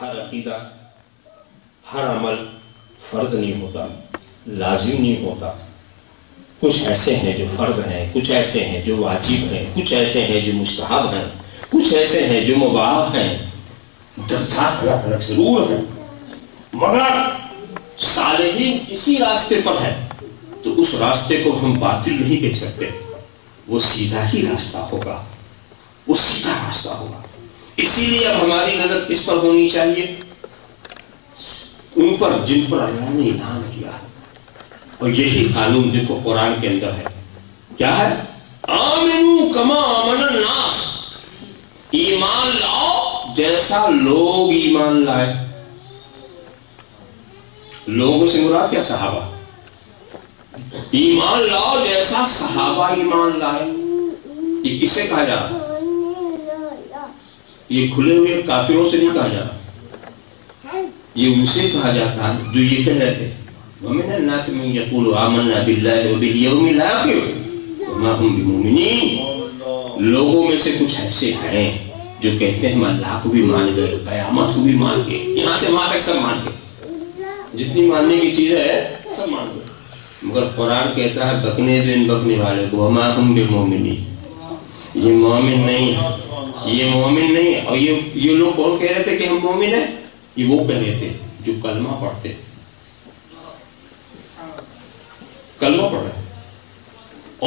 ہر عقیدہ، ہر عمل فرض نہیں ہوتا، لازم نہیں ہوتا. کچھ ایسے ہیں جو فرض ہیں، کچھ ایسے ہیں جو واجب ہیں، کچھ ایسے ہیں جو مستحب ہیں، کچھ ایسے ہیں جو مباح ہیں. درجات الگ الگ ضرور ہیں، مگر صالحین کسی راستے پر ہے تو اس راستے کو ہم باطل نہیں کہہ سکتے. وہ سیدھا ہی راستہ ہوگا، وہ سیدھا راستہ ہوگا. اسی لیے اب ہماری نظر کس پر ہونی چاہیے؟ ان پر جن پر اللہ نے انعام کیا. اور یہی قانون دیکھو قرآن کے اندر ہے. کیا ہے؟ آمنو کما آمن الناس، ایمان لاؤ جیسا لوگ ایمان لائے. لوگوں سے مراد کیا؟ صحابہ. ایمان لاؤ جیسا صحابہ ایمان لائے. یہ کس سے کہا جا رہا؟ یہ کھلے ہوئے کافروں سے نہیں کہا جا رہا، یہ ان سے کہا جاتا ہے جو یہ کہہ رہے تھے وَمِنَ النَّاسِ مَن يَقُولُ آمَنَّا بِاللَّهِ وَبِالْيَوْمِ الْآخِرِ وَمَا هُمْ بِمُؤْمِنِينَ. لوگوں میں سے کچھ ایسے ہیں جو کہتے ہیں ہم اللہ کو بھی مان گئے، قیامت کو بھی مان گئے، یہاں سے وہاں تک سب مان گئے، جتنی ماننے کی چیزیں ہے سب مان گئے. مگر قرآن کہتا ہے بکنے دو ان بکنے والے کو وَمَا هُمْ بِمُؤْمِنِينَ، یہ مومن نہیں ہے، یہ مومن نہیں ہے. اور یہ لوگ کون کہہ رہے تھے کہ ہم مومن ہیں؟ یہ وہ کہہ رہے تھے جو کلمہ پڑھتے، کلمہ پڑھ رہے.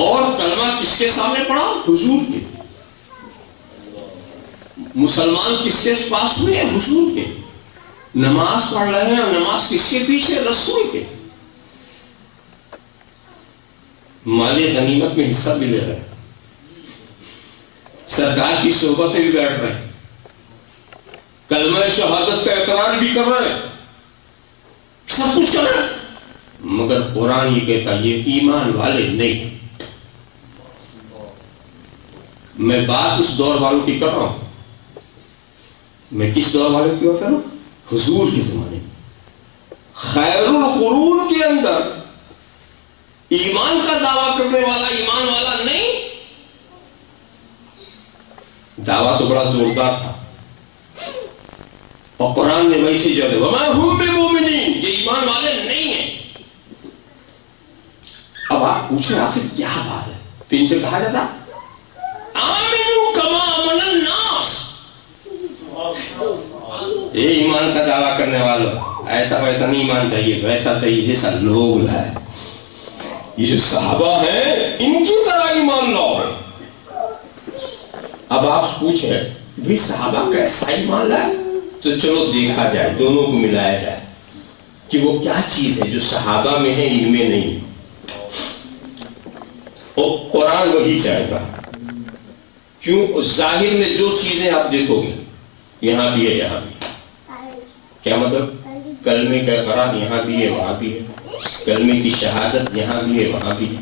اور کلمہ کس کے سامنے پڑھا؟ حضور کے. مسلمان کس کے پاس ہوئے ہیں؟ حضور کے. نماز پڑھ رہے ہیں اور نماز کس کے پیچھے؟ رسول کے. مال غنیمت میں حصہ بھی لے رہے ہیں، سرکار کی صحبت میں بھی بیٹھ رہے ہیں، کلمہ شہادت کا اقرار بھی کر رہے ہیں، سب کچھ کر رہے ہیں. مگر قرآن یہ کہتا یہ ایمان والے نہیں. میں بات اس دور والوں کی کر رہا ہوں. میں کس دور والوں کی بات کر رہا ہوں؟ حضور کے زمانے میں خیر القرون کے اندر ایمان کا دعویٰ کرنے والا ایمان والا نہیں. دعویٰ تو بڑا زوردار تھا اور قرآن نے وہی سے جواب دیا وَمَا هُمْ بِمُؤْمِنِينَ، یہ ایمان والے نہیں ہیں. اب آپ پوچھیں آخر کیا بات ہے؟ تو ان سے کہا جاتا آمنو کما آمن الناس، یہ ایمان کا دعویٰ کرنے والوں ایسا ویسا نہیں ایمان چاہیے، ویسا چاہیے جیسا لوگ لائے. یہ جو صحابہ ہیں ان کی طرح ایمان لاؤ. اب آپ پوچھیں بھی صحابہ کیسا ایمان لائے؟ تو چلو دیکھا جائے، دونوں کو ملایا جائے کہ وہ کیا چیز ہے جو صحابہ میں ہے ان میں نہیں. اور قرآن وہی چاہتا کیوں؟ ظاہر میں جو چیزیں آپ دیکھو گے یہاں بھی ہے یہاں بھی. کیا مطلب؟ کلمے کا اقرار یہاں بھی ہے وہاں بھی ہے، کلمے کی شہادت یہاں بھی ہے وہاں بھی ہے،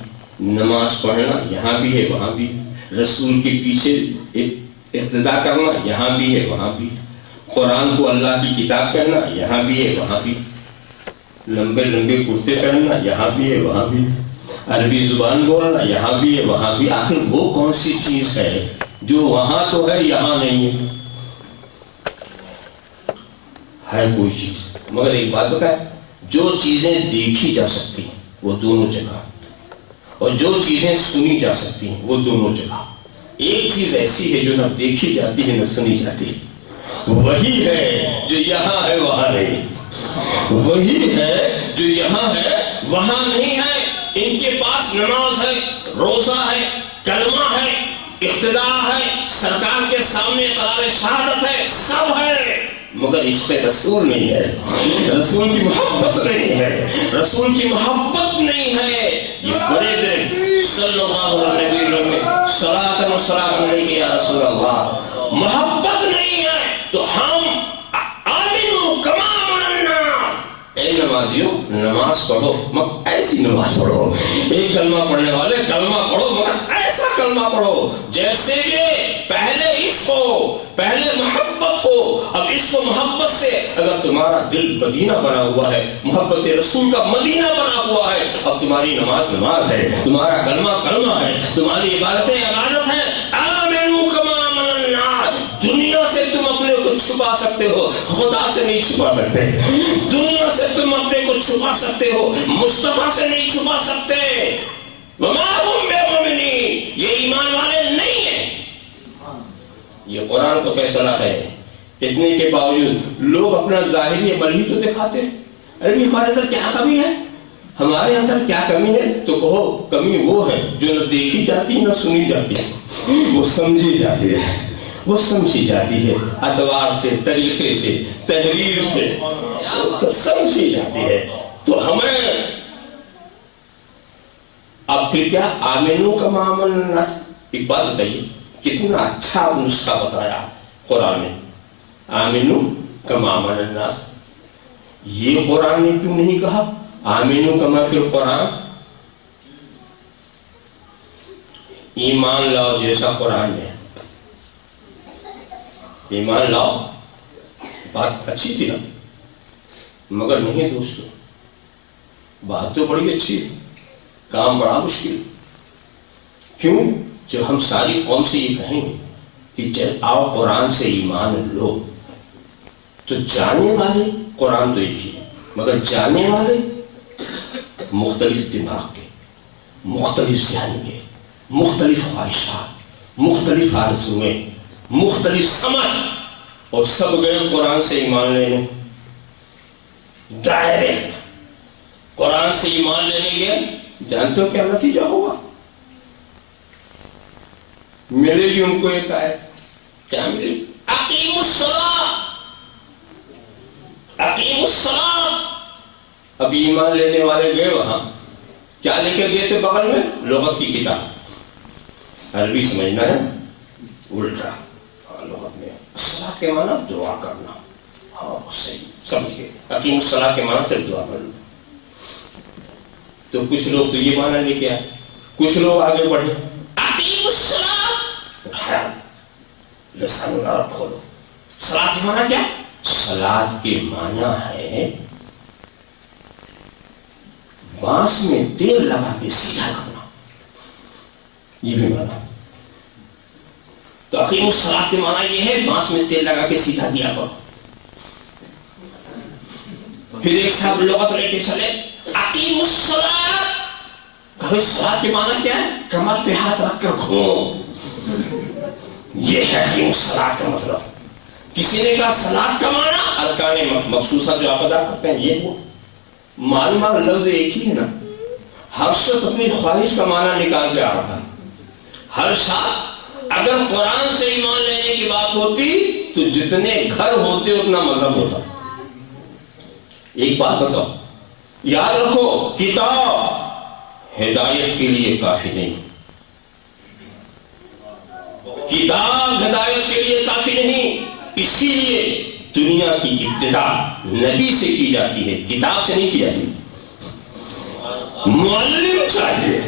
نماز پڑھنا یہاں بھی ہے وہاں بھی ہے، رسول کے پیچھے اقتداء کرنا یہاں بھی ہے وہاں بھی ہے، قرآن کو اللہ کی کتاب کہنا یہاں بھی ہے وہاں بھی، لمبے لمبے کرتے پہننا یہاں بھی ہے وہاں بھی، عربی زبان بولنا یہاں بھی ہے وہاں بھی. آخر وہ کون سی چیز ہے جو وہاں تو ہے یہاں نہیں ہے؟ ہے کوئی چیز. مگر ایک بات بتائے، جو چیزیں دیکھی جا سکتی ہیں وہ دونوں جگہ، اور جو چیزیں سنی جا سکتی ہیں وہ دونوں جگہ. ایک چیز ایسی ہے جو نہ دیکھی جاتی ہے نہ سنی جاتی ہے، وہی ہے جو یہاں ہے وہاں نہیں، وہی ہے جو یہاں ہے وہاں نہیں ہے. ان کے پاس نماز ہے، روزہ ہے، کلمہ ہے، اقتداء ہے، سرکار کے سامنے اقرار شہادت ہے، سب ہے، مگر عشق رسول نہیں ہے، رسول کی محبت نہیں ہے، رسول کی محبت نہیں ہے. یہ فرید ہے صلی اللہ علیہ وسلم صلاۃ و سلام علیک یا رسول اللہ. محبت نہیں ہے تو ہم آمنو کما آمن الناس، اے نمازیوں نماز پڑھو مگر ایسی نماز پڑھو. ایک کلمہ پڑھنے والے کلمہ پڑھو مگر ایسا کلمہ پڑھو جیسے کہ پہلے عشق ہو، پہلے محبت ہو. اب عشق و محبت سے اگر تمہارا دل مدینہ بنا ہوا ہے، محبت رسول کا مدینہ بنا ہوا ہے، اب تمہاری نماز نماز ہے، تمہارا کلمہ کلمہ ہے، تمہاری عبادتیں عبادت ہے. آمنو کما آمن الناس. دنیا سے تم اپنے کو چھپا چھپا سکتے ہو، خدا سے نہیں چھپا سکتے. دنیا سے تم اپنے کو چھپا سکتے ہو، مصطفیٰ سے نہیں چھپا سکتے. وما هم بمؤمنین، یہ ایمان والے نہیں ہیں. یہ قرآن کا فیصلہ ہے. اتنے کے باوجود لوگ اپنا ظاہری عمل ہی تو دکھاتے ہیں. ارے ہمارے اندر کیا کمی ہے؟ ہمارے اندر کیا کمی ہے؟ تو کہو کمی وہ ہے جو نہ دیکھی جاتی نہ سنی جاتی، وہ سمجھی جاتی ہے. وہ سمجھی جاتی ہے ادوار سے، طریقے سے، تحریر سے تو سمجھی جاتی ہے. تو ہمیں اب پھر کیا آمنو کا معامل نس. ایک بات بتائیے، کتنا اچھا نسخہ بتایا قرآن نے. آمنو کا معامل الناس. یہ قرآن نے کیوں نہیں کہا آمنو کما فی القرآن؟ ایمان لاؤ جیسا قرآن میں. ایمان لاؤ، بات اچھی تھی نا، مگر نہیں دوستو، بات تو بڑی اچھی ہے، کام بڑا مشکل. کیوں؟ جب ہم ساری قوم سے یہ کہیں گے کہ جب آؤ قرآن سے ایمان لو، تو جانے والے قرآن تو ایک ہی ہے، مگر جانے والے مختلف دماغ کے، مختلف ذہن کے، مختلف خواہشات، مختلف آرزویں، مختلف سمجھ، اور سب گئے قرآن سے ایمان لینے. ڈائریکٹ قرآن سے ایمان لینے گئے. جانتے ہو کیا نتیجہ ہوگا؟ ملے گی ان کو ایک آیت. کیا ملے؟ اقیموا الصلاۃ، اقیموا الصلاۃ. اب ایمان لینے والے گئے وہاں، کیا لے کے گئے تھے بغل میں؟ لغت کی کتاب. عربی سمجھنا ہے، الٹا لغت میں الصلاۃ کے معنی دعا کرنا. ہاں صحیح سمجھے. اقیموا الصلاۃ کے معنی صرف دعا کرنا. تو کچھ لوگ تو یہ معنی لے کے آئے، کچھ لوگ آگے بڑھے. اقیموا الصلاۃ، اٹھایا لسان عرب کھولو. صلاۃ کے معنی کیا؟ صلاۃ کے معنی ہے بانس میں تیل لگا کے سیدھا کرنا. یہ بھی معنی. تو اقیموا الصلاۃ کے معنی یہ ہے بانس میں تیل لگا کے سیدھا کیا کرو. پھر ایک صاحب لغت لے کے چلے، اقیموا الصلاۃ. ابھی صلاۃ کے معنی کیا ہے؟ کمر پہ ہاتھ رکھ کر گھومو. یہ ہے اقیموا الصلاۃ کا مطلب. کسی نے کہا صلاۃ کا معنی ارکان مخصوصہ جو آپ ادا کرتے ہیں یہ وہ. معلومات لفظ ایک ہی ہے نا. ہر شخص اپنی خواہش کا معنی نکال کے آ رہا ہے. ہر شخص اگر قرآن سے ایمان لینے کی بات ہوتی تو جتنے گھر ہوتے اتنا مذہب ہوتا. ایک بات بتاؤ، یاد رکھو، کتاب ہدایت کے لیے کافی نہیں. کتاب ہدایت کے لیے کافی نہیں. اسی لیے دنیا کی ابتدا نبی سے کی جاتی ہے، کتاب سے نہیں کی جاتی. معلم چاہیے،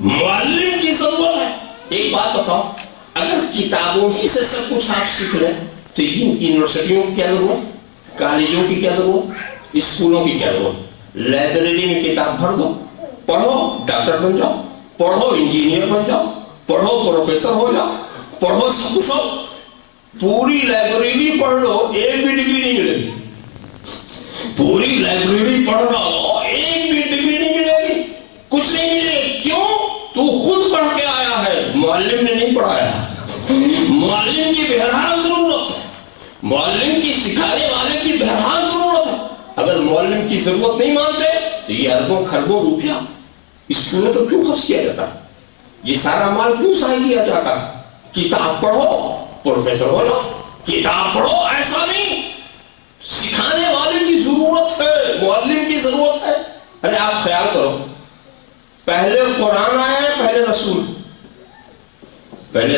معلم کی ضرورت ہے. ایک بات بتاؤ، اگر کتابوں ہی سے سب کچھ آپ سیکھ لیں تو یونیورسٹیوں کی کیا ضرورت، کالجوں کی کیا ضرورت، اسکولوں کی کیا ضرورت. لائبریری میں کتاب بھر دو، پڑھو، ڈاکٹر بن جاؤ، پڑھو انجینئر بن جاؤ، پڑھو پروفیسر ہو جاؤ، پڑھو سب کچھ ہو. پوری لائبریری پڑھ لو، ایک بھی ڈگری نہیں ملے گی. پوری لائبریری پڑھ لو، ایک بھی ڈگری نہیں ملے گی، کچھ نہیں ملے. کیوں؟ تو خود پڑھ کے آیا ہے، معلم نے نہیں پڑھایا. معلم کی بہرحال ضرورت ہے، معلم کی سکھانے والے کی بہرحال ضرورت ہے. اگر معلم کی ضرورت نہیں مانتے تو یہ اربوں خربوں روپیہ اسکولوں تو کیوں خرچ کیا جاتا؟ یہ سارا مال کیوں ضائع کیا جاتا؟ کتاب پڑھو، پروفیسر ہو جاؤ. کتاب پڑھو، ایسا نہیں. سکھانے والے کی ضرورت ہے، معلم کی ضرورت ہے. ارے آپ خیال کرو، پہلے قرآن آیا ہے، پہلے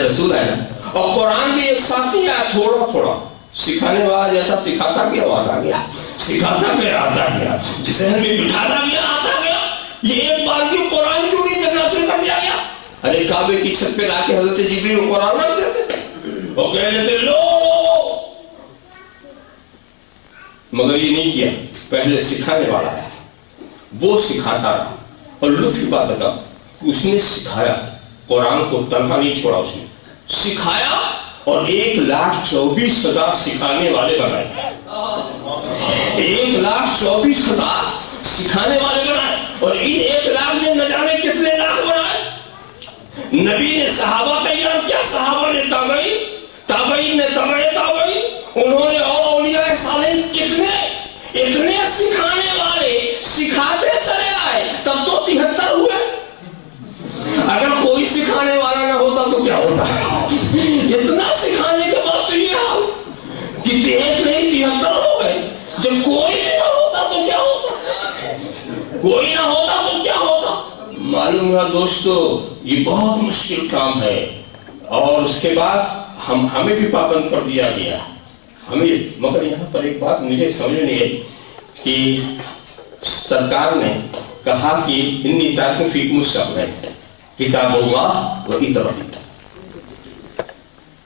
رسول آیا نا. اور قرآن بھی ایک ساتھ نہیں آیا، تھوڑا تھوڑا. سکھانے والا جیسا سکھاتا گیا وہ آتا گیا، سکھاتا گیا آتا گیا، ذہن میں بٹھاتا گیا آتا گیا. یہ ایک بار کیوں قرآن کیوں نہیں جب نازل کر دیا گیا؟ ارے کعبے کی چھت پہ لا کے حضرت جبریل قرآن رکھ دیتے، وہ کہہ دیتے لو. مگر یہ نہیں کیا. پہلے سکھانے والا ہے، وہ سکھاتا رہا. اور لطف کی بات بتا، اس نے سکھایا، قرآن کو تنہا نہیں چھوڑا. اس نے سکھایا اور 1,24,000 سکھانے والے بنائے. 1,24,000 سکھانے والے بنائے. اور ان 1 لاکھ نے نہ جانے کتنے لاکھ بنائے. نبی نے صحابہ تیار کیا, صحابہ نے تابعین, تابعین نے تبع تابعین, انہوں نے اور اولیاء صالحین کتنے اتنے سکھانے والے سکھاتے چلے آئے, تب تو 73 ہوئے. اگر کوئی سکھانے والا نہ ہوتا تو کیا ہوتا؟ اتنا سکھانے کے بعد تو یہ حال کہ 1 نہیں 73 ہو گئے. جب کوئی نہ ہوتا تو کیا ہوتا؟ کوئی نہ ہوتا تو کیا ہوتا؟ معلوم ہوا دوستو یہ بہت مشکل کام ہے. اور اس کے بعد ہمیں بھی پابند کر دیا گیا ہمیں. مگر یہاں پر ایک بات مجھے سمجھ نہیں آئی کہ سرکار نے کہا کہ انی تارکم فیکم السبع کتاب اللہ و اتباع.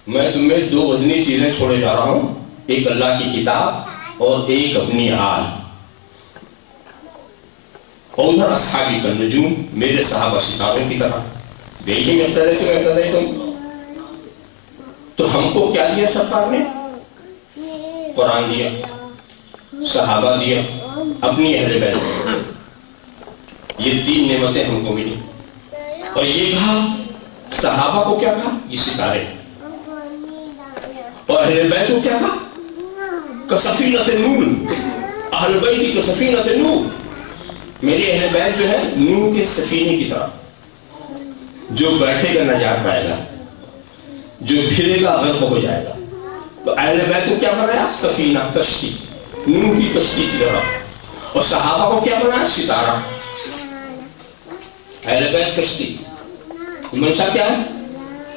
میں تمہیں 2 وزنی چیزیں چھوڑے جا رہا ہوں, ایک اللہ کی کتاب اور ایک اپنی آل. اور ادھر اصحابی کا نجوم, میرے صحابہ ستاروں کی طرح. دیکھیں میں تم تو ہم کو کیا دیا سرکار نے؟ قرآن دیا, صحابہ دیا, اپنی اہل بیت. یہ 3 نعمتیں ہم کو ملی. اور یہ کہا صحابہ کو کیا کہا؟ یہ ستارے. اور اہل بیت کو کیا کہا؟ کسفینۃ نوح. اہل بیت کسفینۃ نوح. میری اہل بیت جو ہے نوح کے سفینے کی طرح, جو بیٹھے گا نجات پائے گا, جو پھرے گا غرق ہو جائے گا. تو اہل بیت کو کیا بنایا؟ سفینہ, کشتی, نوح کی کشتی کی طرح. اور صحابہ کو کیا بنایا؟ ستارہ. اہل بیت کشتی. منشا کیا ہے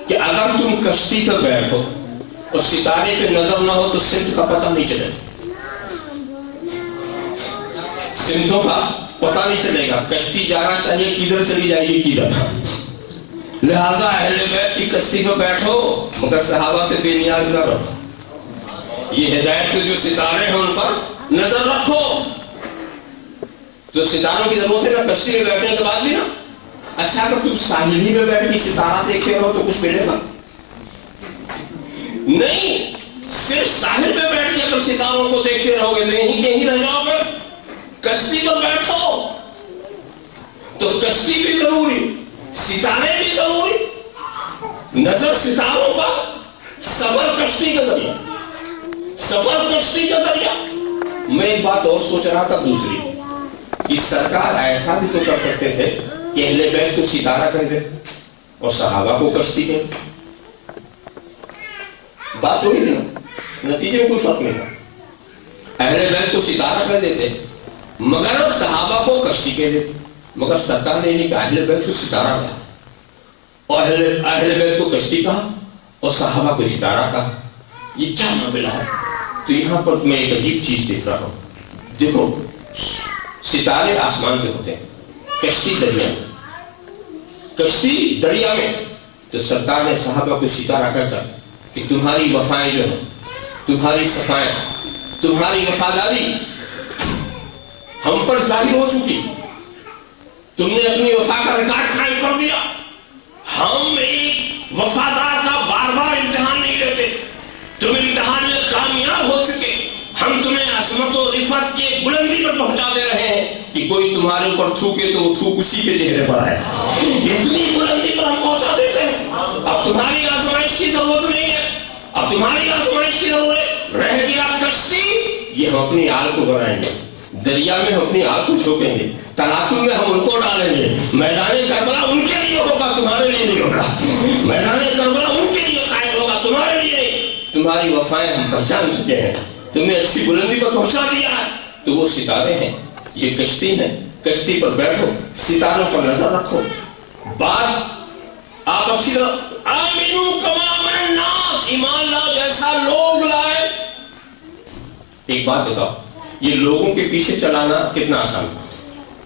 کہ اگر تم کشتی پر بیٹھو اور ستارے پہ نظر نہ ہو تو سمت کا پتہ نہیں چلے گا. سمتوں کا پتہ نہیں چلے گا. کشتی جانا چاہیے کدھر چلی جائے گی کدھر. لہذا اہل بیت کی کشتی پہ بیٹھو مگر صحابہ سے بے نیاز نہ رہو. یہ ہدایت کے جو ستارے ہیں ان پر نظر رکھو. تو ستاروں کی ضرورت ہے نا کشتی میں بیٹھنے کے بعد بھی نا. اچھا اگر تم ساحل ہی میں بیٹھ کے ستارہ دیکھتے رہو تو کچھ ملے گا نہیں. صرف ساحل پہ بیٹھ کے اگر ستاروں کو دیکھتے رہو گے نہیں کہیں رہ جاؤ گے. کشتی پر بیٹھو تو کشتی بھی ضروری, ستارے بھی ضروری. نظر ستاروں پر, سفر کشتی کا ذریعہ, سفر کشتی کا ذریعہ. میں ایک بات اور سوچ رہا تھا دوسری, کہ سرکار ایسا بھی تو کر سکتے تھے کہ اہل بیت کو ستارہ کہہ دے اور صحابہ کو کشتی کہہ. بات وہی تھی نا, نتیجے میں کوئی فرق نہیں تھا. اہل بیت کو ستارہ کہہ دیتے مگر صحابہ کو کشتی کہہ دیتے. مگر سرکار نے نہیں کہا, اہل بیت کو ستارہ کہا اور اہل بیت کو کشتی کہا اور صحابہ کو ستارہ کہا. یہ کیا معاملہ ہے؟ تو یہاں پر میں ایک عجیب چیز دیکھ رہا ہوں. دیکھو ستارے آسمان پہ ہوتے ہیں, کشتی دریا میں. کشتی دریا میں تو سرکار نے صحابہ کو ستارہ کہہ کر کہ تمہاری وفائیں جو ہیں, تمہاری صفائیں, تمہاری وفاداری ہم پر ظاہر ہو چکی. تم نے اپنی وفا کا ریکارڈ قائم کر دیا. ہم ایک وفادار کا بار بار امتحان نہیں لیتے. تم امتحان میں کامیاب ہو چکے. ہم تمہیں عصمت و رفعت کے بلندی پر پہنچا دے رہے ہیں کہ کوئی تمہارے اوپر تھوکے تو وہ تھوک اسی کے چہرے پر آئے. اتنی بلندی پر ہم پہنچا دیتے ہیں. اب تمہاری آزمائش کی ضرورت نہیں ہے. اب تمہاری آزمائش کی ضرورت رہ گیا کشتی. یہ ہم اپنی آل کو بنائیں گے, دریا میں ہم اپنی آل کو چھوپیں گے, تلاقم میں ہم ان کو ڈالیں گے. میدان کربلا ان کے لیے ہوگا, تمہارے لیے نہیں ہوگا. میدان کربلا ان کے لیے قائم ہوگا, تمہارے لیے نہیں. تمہاری وفائیں ہم پہچان چکے ہیں, تمہیں اچھی بلندی پر پہنچا دیا ہے. تو وہ ستارے ہیں, یہ کشتی ہے. کشتی پر بیٹھو, ستاروں پر نظر رکھو. بات آپ اچھی طرح آمنو کما آمن الناس, ایمان لاؤ جیسا لوگ لائے. ایک بات بتاؤ, یہ لوگوں کے پیچھے چلانا کتنا آسان ہے.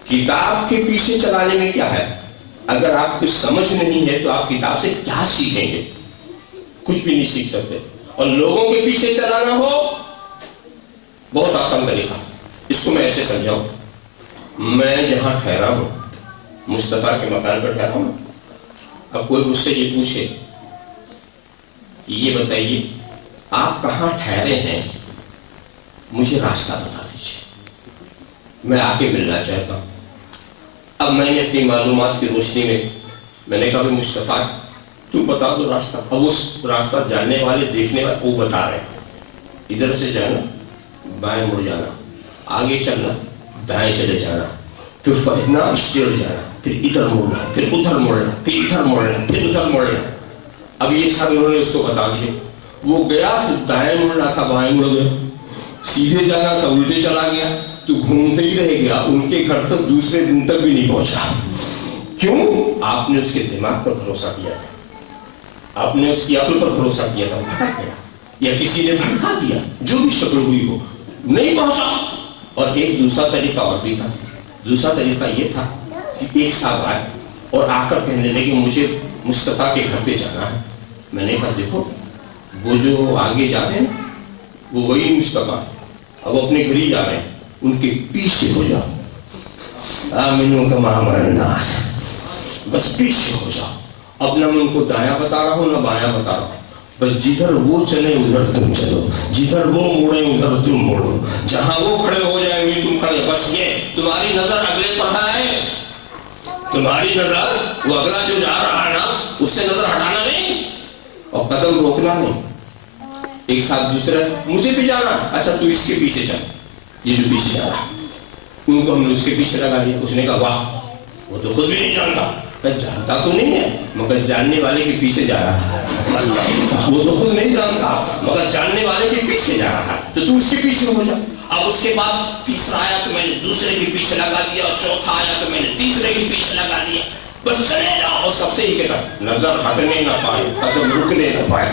کتاب کے پیچھے چلانے میں کیا ہے؟ اگر آپ کچھ سمجھ نہیں ہے تو آپ کتاب سے کیا سیکھیں گے؟ کچھ بھی نہیں سیکھ سکتے. اور لوگوں کے پیچھے چلانا ہو بہت آسان طریقہ. اس کو میں ایسے سمجھاؤں, میں جہاں ٹھہرا ہوں, مصطفیٰ کے مکان پر ٹھہرا ہوں. اب کوئی مجھ سے یہ پوچھے کہ یہ بتائیے آپ کہاں ٹھہرے ہیں، مجھے راستہ بتا دیجیے، میں آ کے ملنا چاہتا ہوں۔ اب میں نے اپنی معلومات کی روشنی میں نے کہا بھی مصطفیٰ تو بتا دو راستہ۔ اب اس راستہ جاننے والے دیکھنے والے وہ بتا رہے ہیں، ادھر سے جانا بائیں مڑ جانا، آگے چلنا دائیں چلے جانا، پھر فرنا اسٹیئر جانا، پھر ادھر مڑنا، پھر ادھر مڑنا، پھر ادھر مڑنا، پھر ادھر مڑنا۔ اب یہ سب انہوں نے اس کو بتا دیے۔ وہ گیا تو دائیں مڑنا تھا بائیں مڑ گیا، سیدھے جانا تھا الٹے چلا گیا، تو گھومتے ہی رہ گیا، ان کے گھر تک دوسرے دن تک بھی نہیں پہنچا۔ کیوں؟ آپ نے اس کے دماغ پر بھروسہ کیا تھا، آپ نے اس کی عقل پر بھروسہ کیا تھا، بھٹک گیا یا کسی نے بھٹکا دیا، جو بھی شکل ہوئی ہو، نہیں پہنچا۔ اور ایک دوسرا طریقہ اور بھی تھا۔ دوسرا طریقہ یہ تھا کہ ایک صاحب آئے اور آ کر کہنے لگے مجھے مصطفیٰ کے گھر پہ جانا ہے۔ میں نے کہا دیکھو وہ جو آگے جا رہے ہیں وہ وہی مصطفیٰ، اب اپنے گھر ہی جا رہے ہیں، ان کے پیچھے ہو جاؤ، آمنو کما آمن الناس، بس پیچھے ہو جاؤ۔ اب نہ میں ان کو دایاں بتا رہا ہوں نہ بایاں بتا رہا ہوں، بس جدھر وہ چلے ادھر تم چلو، جدھر وہ موڑے ادھر تم موڑو، جہاں وہ کھڑے ہو جائیں گے تم کھڑے۔ بس یہ تمہاری نظر اگلے پر ہے، تمہاری نظر وہ اگلا جو جا رہا ہے نا اس سے نظر ہٹانا نہیں اور قدم روکنا نہیں۔ ایک ساتھ دوسرا مجھے بھی جانا، اچھا تو اس کے پیچھے چل، یہ جو پیچھے جا رہا، ان کو ہم نے اس کے پیچھے لگا دیا۔ اس نے کہا واہ وہ تو خود بھی نہیں جانتا، جانتا تو نہیں ہے مگر جاننے والے کے پیچھے جا رہا ہے، وہ تو خود نہیں جانتا مگر جاننے والے کے پیچھے جا رہا ہے، تو اس کے پیچھے ہو جا۔ اب اس کے بعد تیسرا آیا تو میں نے دوسرے کے پیچھے لگا دیا، اور چوتھا آیا تو میں نے تیسرے کے پیچھے لگا دیا، بس چلے جاؤ۔ اور سب سے ہی کہتا نظر ہٹنے نہ پائے، قدم رکنے نہ پائے،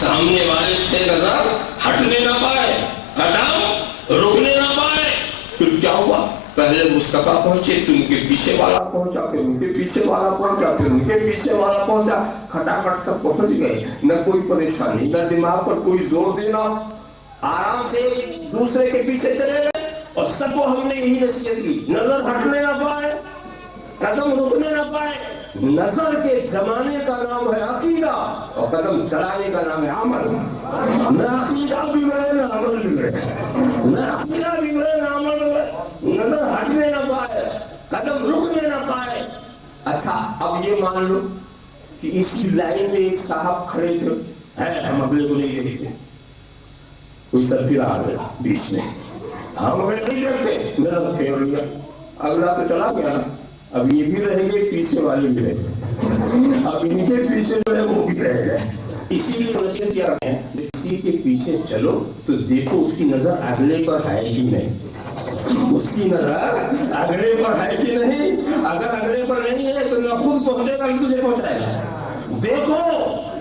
سامنے والے سے نظر ہٹنے نہ پائے، قدم رکنے نہ پائے۔ پھر کیا ہوا؟ پہلے مصطفیٰ پہنچے تو ان کے پیچھے والا پہنچا، پھر ان کے پیچھے والا پہنچا، پھر ان کے پیچھے والا پہنچا، کھٹاکھٹ سب پہنچ گئے۔ نہ کوئی پریشانی، نہ دماغ پر کوئی زور دینا، آرام سے دوسرے کے پیچھے چلے گئے۔ اور سب کو ہم نے یہی نصیحت کی، نظر ہٹنے نہ پائے، قدم رکنے نہ پائے۔ نظر کے زمانے کا نام ہے عقیدہ اور قدم چلانے کا نام ہے عمل۔ نہ عقیدہ بگڑے نہ عمل بگڑے، نہ عقیدہ بگڑے نہ عمل بگڑے، نظر ہٹنے نہ پائے، قدم رکنے نہ پائے۔ اچھا اب یہ مان لو کہ اس کی لائن میں ایک صاحب کھڑے تھے، ہم اگلے کو نہیں دیکھتے، کوئی سر آ گیا بیچ میں، ہم اگلے نہیں دیکھتے، میرا پھیر لیا، اگلا تو چلا گیا، اب یہ بھی رہیں گے پیچھے والے بھی رہیں گے، اب ان کے پیچھے جو ہے وہ بھی رہ گئے۔ اسی لیے وجہ کیا ہے کسی کے پیچھے چلو تو دیکھو اس کی نظر اگلے پر ہے ہی نہیں، اس کی نظر اگلے پر ہے کہ نہیں۔ اگر اگلے پر نہیں ہے تو نہ خود پہنچے گا تجھے پہنچائے گا۔ دیکھو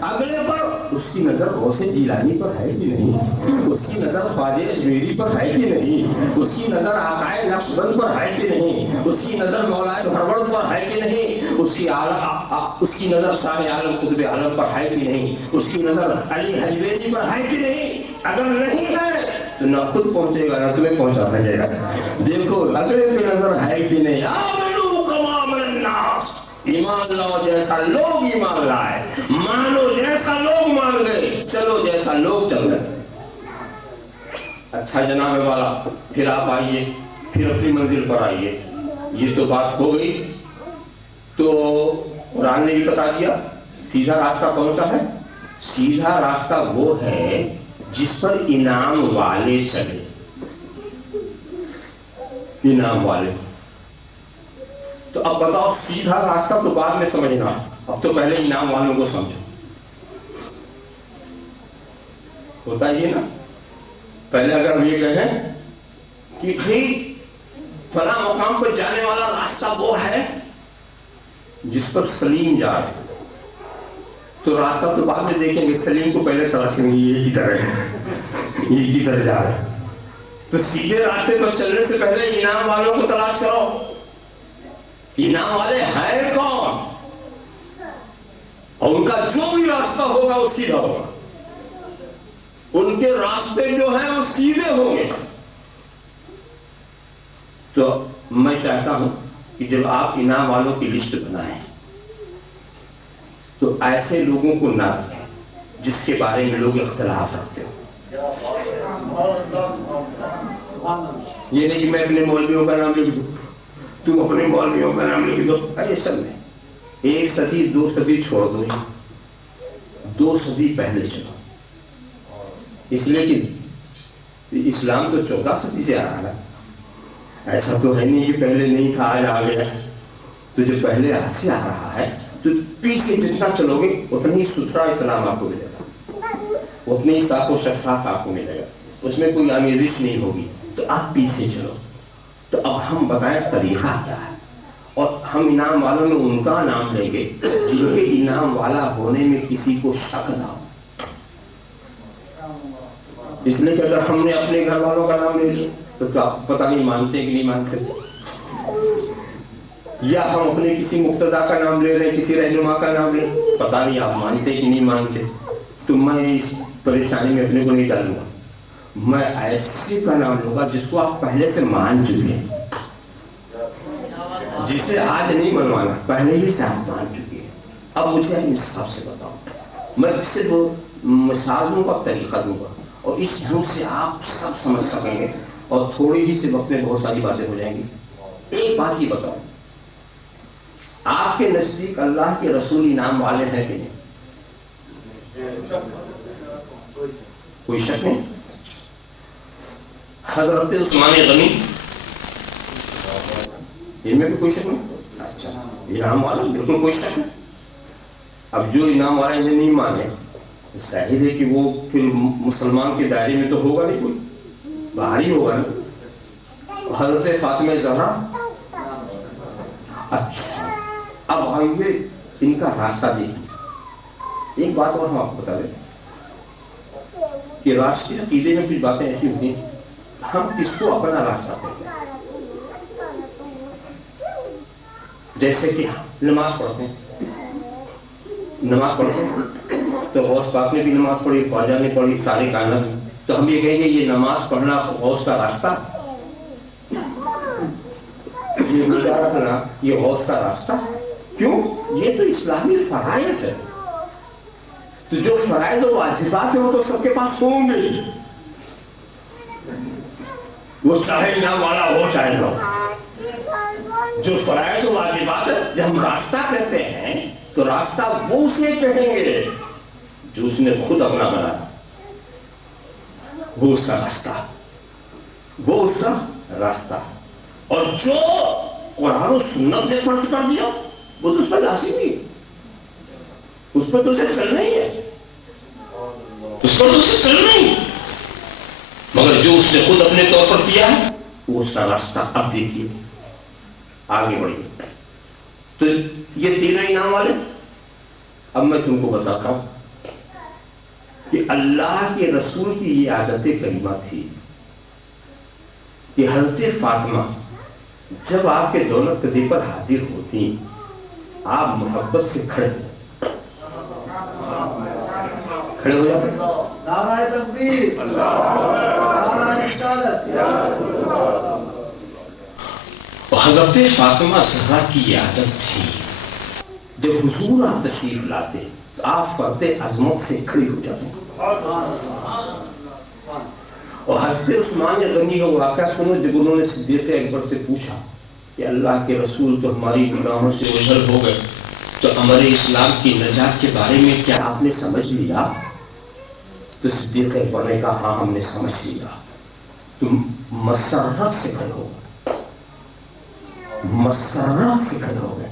اگلے پر اس کی نظر غوث جیلانی پر ہے کہ نہیں، اس کی نظر خواجہ اجمیری پر ہے کہ نہیں، اس کی نظر آقائے نقشبند پر ہے کہ نہیں، اس کی نظر مولانا بھربڑ پر ہے کہ نہیں، اس کی نظر شاہ عالم قطب عالم پر ہے کہ نہیں، اس کی نظر علی حجویری پر ہے کہ نہیں۔ اگر نہیں ہے تو نہ خود پہنچے گا نہ تمہیں پہنچا سکے گا۔ دیکھو اگلے کی نظر ہے کہ نہیں، آمنو کما آمن الناس، ایمان لاؤ جیسا لوگ ایمان لائے، مانو جیسا لوگ مان گئے، چلو جیسا لوگ چل گئے۔ اچھا جناب والا پھر آپ آئیے، پھر اپنی منزل پر آئیے۔ یہ تو بات ہو گئی، تو قرآن نے بھی بتا دیا سیدھا راستہ کون سا ہے۔ سیدھا راستہ وہ ہے جس پر انعام والے چلے، انعام والے۔ تو اب بتاؤ سیدھا راستہ تو بعد میں سمجھنا، اب تو پہلے انعام والوں کو سمجھو۔ ہوتا یہ نا، پہلے اگر ہم یہ کہیں کہ بھائی فلاں مقام پر جانے والا راستہ وہ ہے جس پر سلیم جا رہے، تو راستہ تو بعد میں دیکھیں گے، سلیم کو پہلے تلاشیں گے، یہ کدھر ہے، یہ کدھر جا رہے۔ تو سیدھے راستے پر چلنے سے پہلے انعام والوں کو تلاش کرو۔ انعام والے ہیں کون؟ اور ان کا جو بھی راستہ ہوگا وہ سیدھا ہوگا، ان کے راستے جو ہیں وہ سیدھے ہوں گے۔ تو میں چاہتا ہوں کہ جب آپ انعام والوں کی لسٹ بنائیں تو ایسے لوگوں کو نہ رکھیں جس کے بارے میں لوگ اختلاف رکھتے ہو. یہ نہیں کہ میں اپنے مولویوں کا نام لکھ دوں، تم اپنے مولویوں کا نام لکھ دو. یہ سب نہیں. 1 صدی 2 صدی چھوڑ دو، 2 صدی پہلے چلو. اس لیے کہ اسلام تو 14 صدی سے آ رہا ہے. ایسا تو ہے نہیں کہ پہلے نہیں تھا آج آ گیا. تو جو پہلے آج سے آ رہا ہے تو پیچھے جتنا چلو گے اتنی ستھرا اسلام آپ کو ملے گا، اتنی صاف و شفاف آپ کو ملے گا، اس میں کوئی آمیزش نہیں ہوگی. تو آپ پیچھے چلو. تو اب ہم بتائیں طریقہ کیا ہے، اور ہم انعام والوں میں ان کا نام لیں گے جن کے انعام والا ہونے میں کسی کو شک نہ ہو. اس لیے کہ اگر ہم نے اپنے گھر والوں کا نام لے لیا تو آپ پتہ نہیں مانتے کہ نہیں مانتے، یا ہم اپنے کسی مقتدا کا نام لے رہے ہیں، کسی رہنما کا نام لے، پتہ نہیں آپ مانتے کہ نہیں مانتے. تو میں اس پریشانی میں اپنے کو نہیں ڈالوں گا. میں ایسے کا نام لوں گا جس کو آپ پہلے سے مان چکے ہیں، جسے آج نہیں منوانا، پہلے ہی سے آپ مان چکے ہیں. اب مجھے انصاف سے بتاؤ، میں صرف مثال دوں گا، طریقہ دوں گا، اور اس ڈھنگ سے آپ سب سمجھ سکیں گے اور تھوڑی ہی سے وقت میں بہت ساری باتیں ہو جائیں گی. ایک بات یہ بتاؤ، آپ کے نزدیک اللہ کے رسول انعام والے ہیں کہ نہیں؟ کوئی شک نہیں. حضرت عثمان غنی، ان میں بھی کوئی شک نہیں. اچھا، انعام والا بالکل کوئی شک نہیں. اب جو انعام والا انہیں نہیں مانے، ظاہر ہے کہ وہ پھر مسلمان کے دائرے میں تو ہوگا نہیں، کوئی باہر ہی ہوگا نا. حضرت فاطمہ زہرا، اچھا اب آئیے ان کا راستہ دیکھیے. ایک بات اور ہم آپ کو بتا دیں کہ راشٹری عقیدے میں کچھ باتیں ایسی ہوتی ہیں، ہم کس کو اپنا راستہ کہتے ہیں. جیسے کہ نماز پڑھتے ہیں، تو غوث پاک نے بھی نماز پڑھی، خواجہ نے پڑھی، سارے کائنات میں. تو ہم یہ کہیں گے یہ نماز پڑھنا غوث کا راستہ، یہ روزہ رکھنا یہ غوث کا راستہ. کیوں؟ یہ تو اسلامی فرائض ہے. تو جو فرائض و واجبات ہیں وہ تو سب کے پاس ہوں گے، وہ چاہے انعام والا ہو چاہے نہ ہو. جو فرائض و واجبات جب ہم راستہ کہتے ہیں تو راستہ وہ اسے کہیں گے جو اس نے خود اپنا بنایا، وہ اس کا راستہ، وہ اس کا راستہ. اور جو قرآن و سنت نے فرض کر دیا وہ تو اس پر لازم نہیں، اس پر تو اسے چلنا ہی ہے، اس پر تو اسے چلنا ہی. مگر جو اس نے خود اپنے طور پر کیا ہے وہ اس کا راستہ. اب دیکھیے آگے بڑھیے. تو یہ تینوں انعام والے. اب میں تم کو بتاتا ہوں کہ اللہ کے رسول کی یہ عادت کریمہ تھی کہ حضرت فاطمہ جب آپ کے دولت قدی پر حاضر ہوتی آپ محبت سے کھڑے ہو جاتے. نعرہ تکبیر، نعرہ رسالت. حضرت فاطمہ زہرا کی یہ عادت تھی جب حضور آپ تشریف لاتے تو آپ فرد عظمت سے کھڑی ہو جاتے. اور حضرت عثمان غنی کا واقعہ سنو جب انہوں نے صدیق اکبر سے پوچھا کہ اللہ کے رسول تو ہماری گناہوں سے اوجھل ہو گئے، تو امر اسلام کی نجات کے بارے میں کیا آپ نے سمجھ لیا؟ تو صدیق اکبر نے کہا ہاں ہم نے سمجھ لیا. تم مسرت سے کھڑے ہو، مسرت سے کھڑے ہو گئے.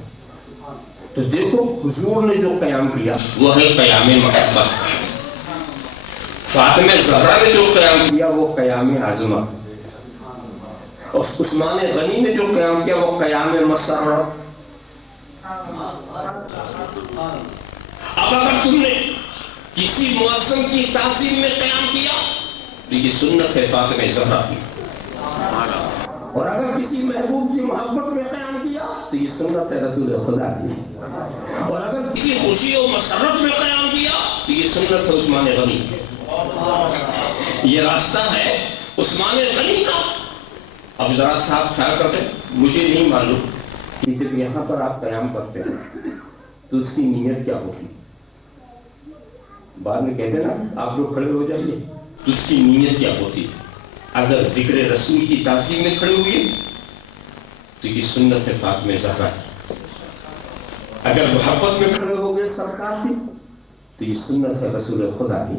تو دیکھو حضور نے جو قیام کیا وہ ہے قیام محبت. فاطمہ زہرا نے جو قیام کیا وہ قیام عظمت. اور عثمان غنی نے جو قیام کیا وہ قیام مسرت. اب اگر تم نے کسی معظم کی تعظیم میں قیام کیا تو یہ سنت ہے فاطمہ زہرا کی. اور اگر کسی محبوب کی محبت میں قیام کیا تو یہ سنت ہے رسول خدا کی. اور اگر کسی خوشی و مسرت میں قیام کیا تو یہ سنت ہے عثمان غنی. یہ راستہ ہے عثمان غنی کا. اب ذرا صاحب خیال کرتے مجھے نہیں معلوم کہ جب یہاں پر آپ قیام کرتے ہیں تو اس کی نیت کیا ہوگی. بعد میں کہتے نا آپ لوگ کھڑے ہو جائیے، تو اس کی نیت کیا ہوتی؟ اگر ذکر رسول کی تعظیم میں کھڑے ہوئے تو یہ سنت ہے فاطمہ زہرا، اگر محبت میں کھڑے ہو گئے سرکار کی تو یہ سنت ہے رسول خدا کی،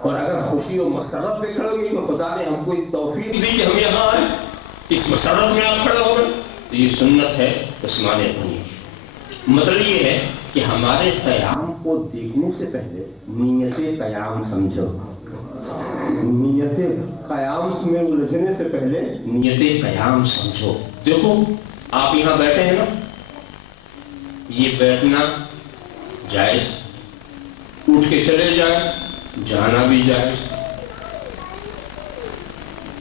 اور اگر خوشی و مسرت میں کھڑے ہوئے تو خدا نے ہم کو توفیق دی کہ ہم یہاں آئے، اس مسرت میں آپ کھڑے ہو گئے تو یہ سنت ہے عثمان غنی کی۔ مطلب یہ ہے کہ ہمارے قیام کو دیکھنے سے پہلے نیت قیام سمجھو، نیت قیام میں الجھنے سے پہلے نیت قیام سمجھو۔ دیکھو آپ یہاں بیٹھے ہیں نا، یہ بیٹھنا جائز، اٹھ کے چلے جائے جانا بھی جائز،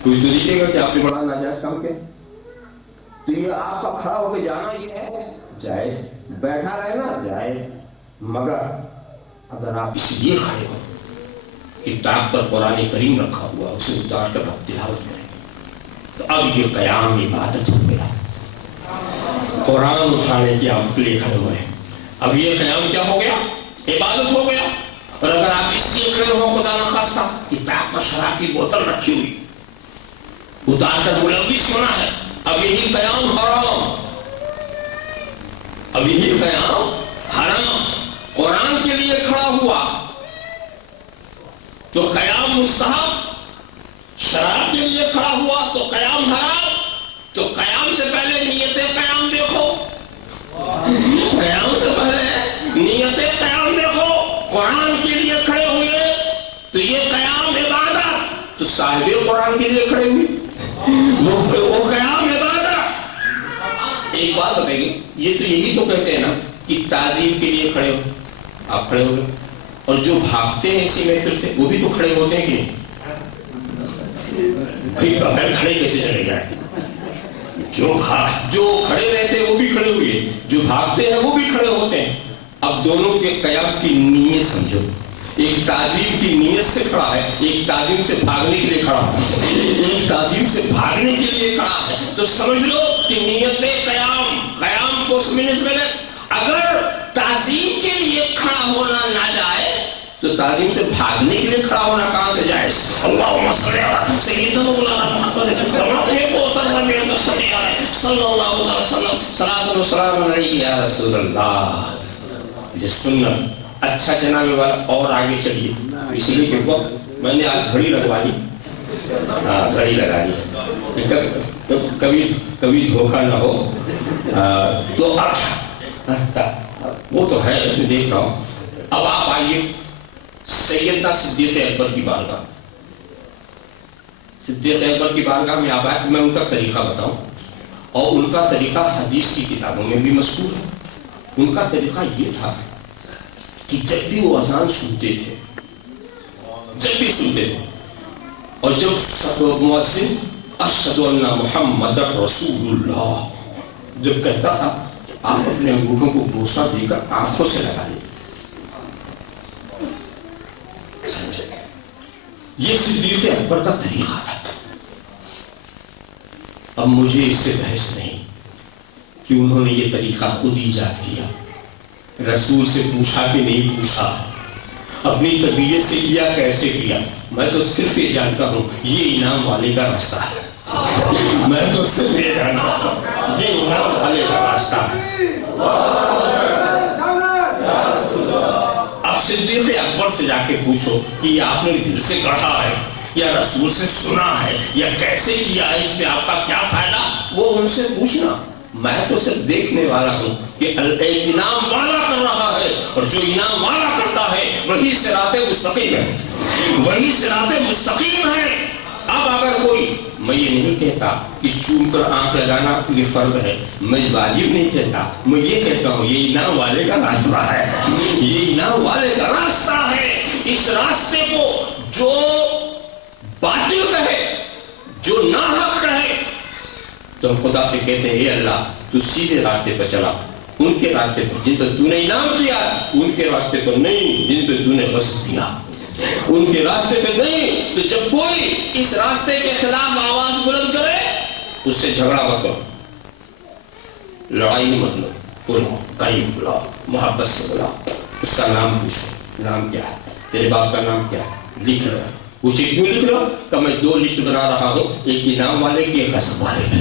کوئی تو دیکھے گا کہ آپ نے بڑا ناجائز کام کیا، تو یہ آپ کا کھڑا ہو کے جانا یہ ہے جائز، بیٹھا رہنا جائز، مگر اگر آپ اس لیے کھڑے ہو کتاب پر قرآن کریم رکھا ہوا اسے اتار کر آپ تلاوت کریں تو اب یہ قیام عبادت ہو گیا، قرآن اٹھانے کے آپ کے لیے کھڑے ہوئے، اب یہ قیام کیا ہو گیا؟ عبادت ہو گیا۔ اور اگر آپ اس لیے کھڑے ہو خدا نخواستہ کتاب پر شراب کی بوتل رکھی ہوئی اتار کر ملوث ہونا ہے، اب یہی قیام حرام، اب یہی قیام حرام۔ قرآن کے لیے کھڑا ہوا تو قیام مستحب، شراب کے لیے کھڑا ہوا تو قیام حرام، تو قیام سے پہلے نیت قیام دیکھو، قیام سے پہلے نیت قیام دیکھو۔ قرآن کے لیے کھڑے ہوئے تو یہ قیام عبادت، تو صاحب قرآن کے لیے کھڑے ہوئے وہ قیام عبادت۔ ایک بات بتائیے، یہ تو یہی تو کہتے ہیں نا کہ تعظیم کے لیے کھڑے ہو، آپ کھڑے ہو گئے، اور جو بھاگتے ہیں اسی محفل سے وہ بھی تو کھڑے ہوتے ہیں کہ بھائی بغیر کھڑے کیسے چلے جائیں؟ جو کھڑے رہتے ہیں وہ بھی کھڑے ہوئے، جو بھاگتے ہیں وہ بھی کھڑے ہوتے ہیں۔ اب دونوں کے قیام کی نیت سمجھو، ایک تعظیم کی نیت سے کھڑا ہے، ایک تعظیم سے بھاگنے کے لیے کھڑا ہے، ایک تعظیم سے بھاگنے کے لیے کھڑا ہے، تو سمجھ لو کہ نیت قیام کو سمجھنے سے پہلے اگر تعظیم کے لیے کھڑا ہونا نہ جائے تو تعظیم سے بھاگنے کے لیے کھڑا ہونا کہاں سے جائے؟ اللہم صلی علی سیدنا مولانا محمد صلی اللہ علیہ وسلم، صلاۃ و سلام علیہ یا رسول اللہ۔ یہ سنت۔ اچھا جناب والا اور آگے چلیے، اسی لیے کہ وقت میں نے آج گھڑی لگوا لی، ہاں گھڑی لگا لی، کبھی دھوکہ نہ ہو تو وہ تو ہے میں دیکھ رہا ہوں۔ اب آپ آئیے سیدنا صدیق اکبر کی بارگاہ، صدیق اکبر کی بارگاہ میں آپ آئے، میں ان کا طریقہ بتاؤں، اور ان کا طریقہ حدیث کی کتابوں میں بھی مذکور ہے۔ ان کا طریقہ یہ تھا کہ جب بھی وہ اذان سنتے تھے، جب بھی سنتے تھے، اور جب مؤذن اشہد ان محمد رسول اللہ جب کہتا تھا، آپ اپنے انگوٹھوں کو بوسہ دے کر آنکھوں سے لگا لیں۔ یہ صدیق اکبر کا طریقہ تھا۔ اب مجھے اس سے بحث نہیں کہ انہوں نے یہ طریقہ خود ایجاد کیا، رسول سے پوچھا کہ نہیں پوچھا، اپنی طبیعت سے کیا کیسے کیا، میں تو صرف یہ جانتا ہوں یہ انعام والے کا راستہ ہے، میں تو صرف یہ جانتا ہوں یہ انعام والے کا راستہ ہے۔ اب صدیق اکبر سے جا کے پوچھو کہ یہ آپ نے دل سے کہا ہے یا رسول سے سنا ہے یا کیسے کیا ہے، اس میں آپ کا کیا فائدہ، وہ ان سے پوچھنا۔ میں تو صرف دیکھنے والا ہوں کہ ایک انعام والا کر رہا ہے، اور جو انعام والا کرتا ہے وہی صراط مستقیم ہے، وہی صراط مستقیم ہے۔ اب اگر کوئی، میں یہ نہیں کہتا کہ چوم کر آنکھ لگانا یہ فرض ہے، میں واجب نہیں کہتا، میں یہ کہتا ہوں یہ انعام والے کا راستہ ہے، یہ انعام والے کا راستہ ہے۔ اس راستے کو جو باطل کہے، جو ناحق کہے، تو ہم خدا سے کہتے ہیں اے اللہ تو سیدھے راستے پر چلا، ان کے راستے پر جن پر تو نے انعام کیا، ان کے راستے پر نہیں جن پہ تو نے غصب کیا، ان کے راستے پہ نہیں۔ تو جب کوئی اس راستے کے خلاف آواز بلند کرے اس سے جھگڑا مت کرو، لڑائی مت لو، قریب بلاؤ، محبت سے بلاؤ، اس کا نام پوچھو، نام کیا ہے، تیرے باپ کا نام کیا ہے؟ لکھ لو. پوچھے کیوں لکھ لو؟ کہ میں 2 لسٹ بنا رہا ہوں، ایک انعام والے کی، ایک غصب والے کی.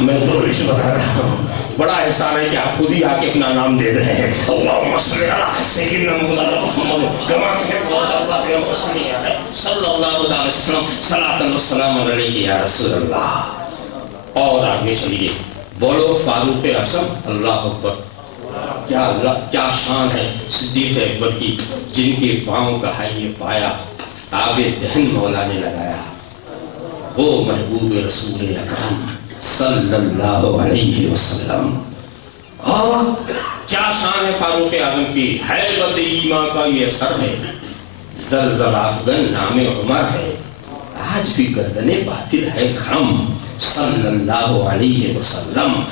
میں 2 لسٹ بنا رہا ہوں. بڑا احسان ہے کہ آپ خود ہی آ کے اپنا نام دے رہے ہیں. اللہم صلی علی سیدنا مولانا محمد کما تحب وترضى صلی اللہ علیہ وسلم صلاۃ و سلام علیہ یا رسول اللہ. اور آگے چلیے، بولو فاروق اعظم. اللہ اکبر. کیا اللہ، کیا شان ہے صدیق اکبر کی، جن کے پاؤں کا ہے یہ پایا آب دہن مولا نے لگایا. وہ محبوب رسول اکرم صلی اللہ علیہ وسلم. اور کیا شان ہے فاروق اعظم کی، حیبت ایمان کا یہ سر ہے، زلزلہ افغن نام عمر ہے، آج بھی گردن باطل ہے خم صلی اللہ علیہ وسلم.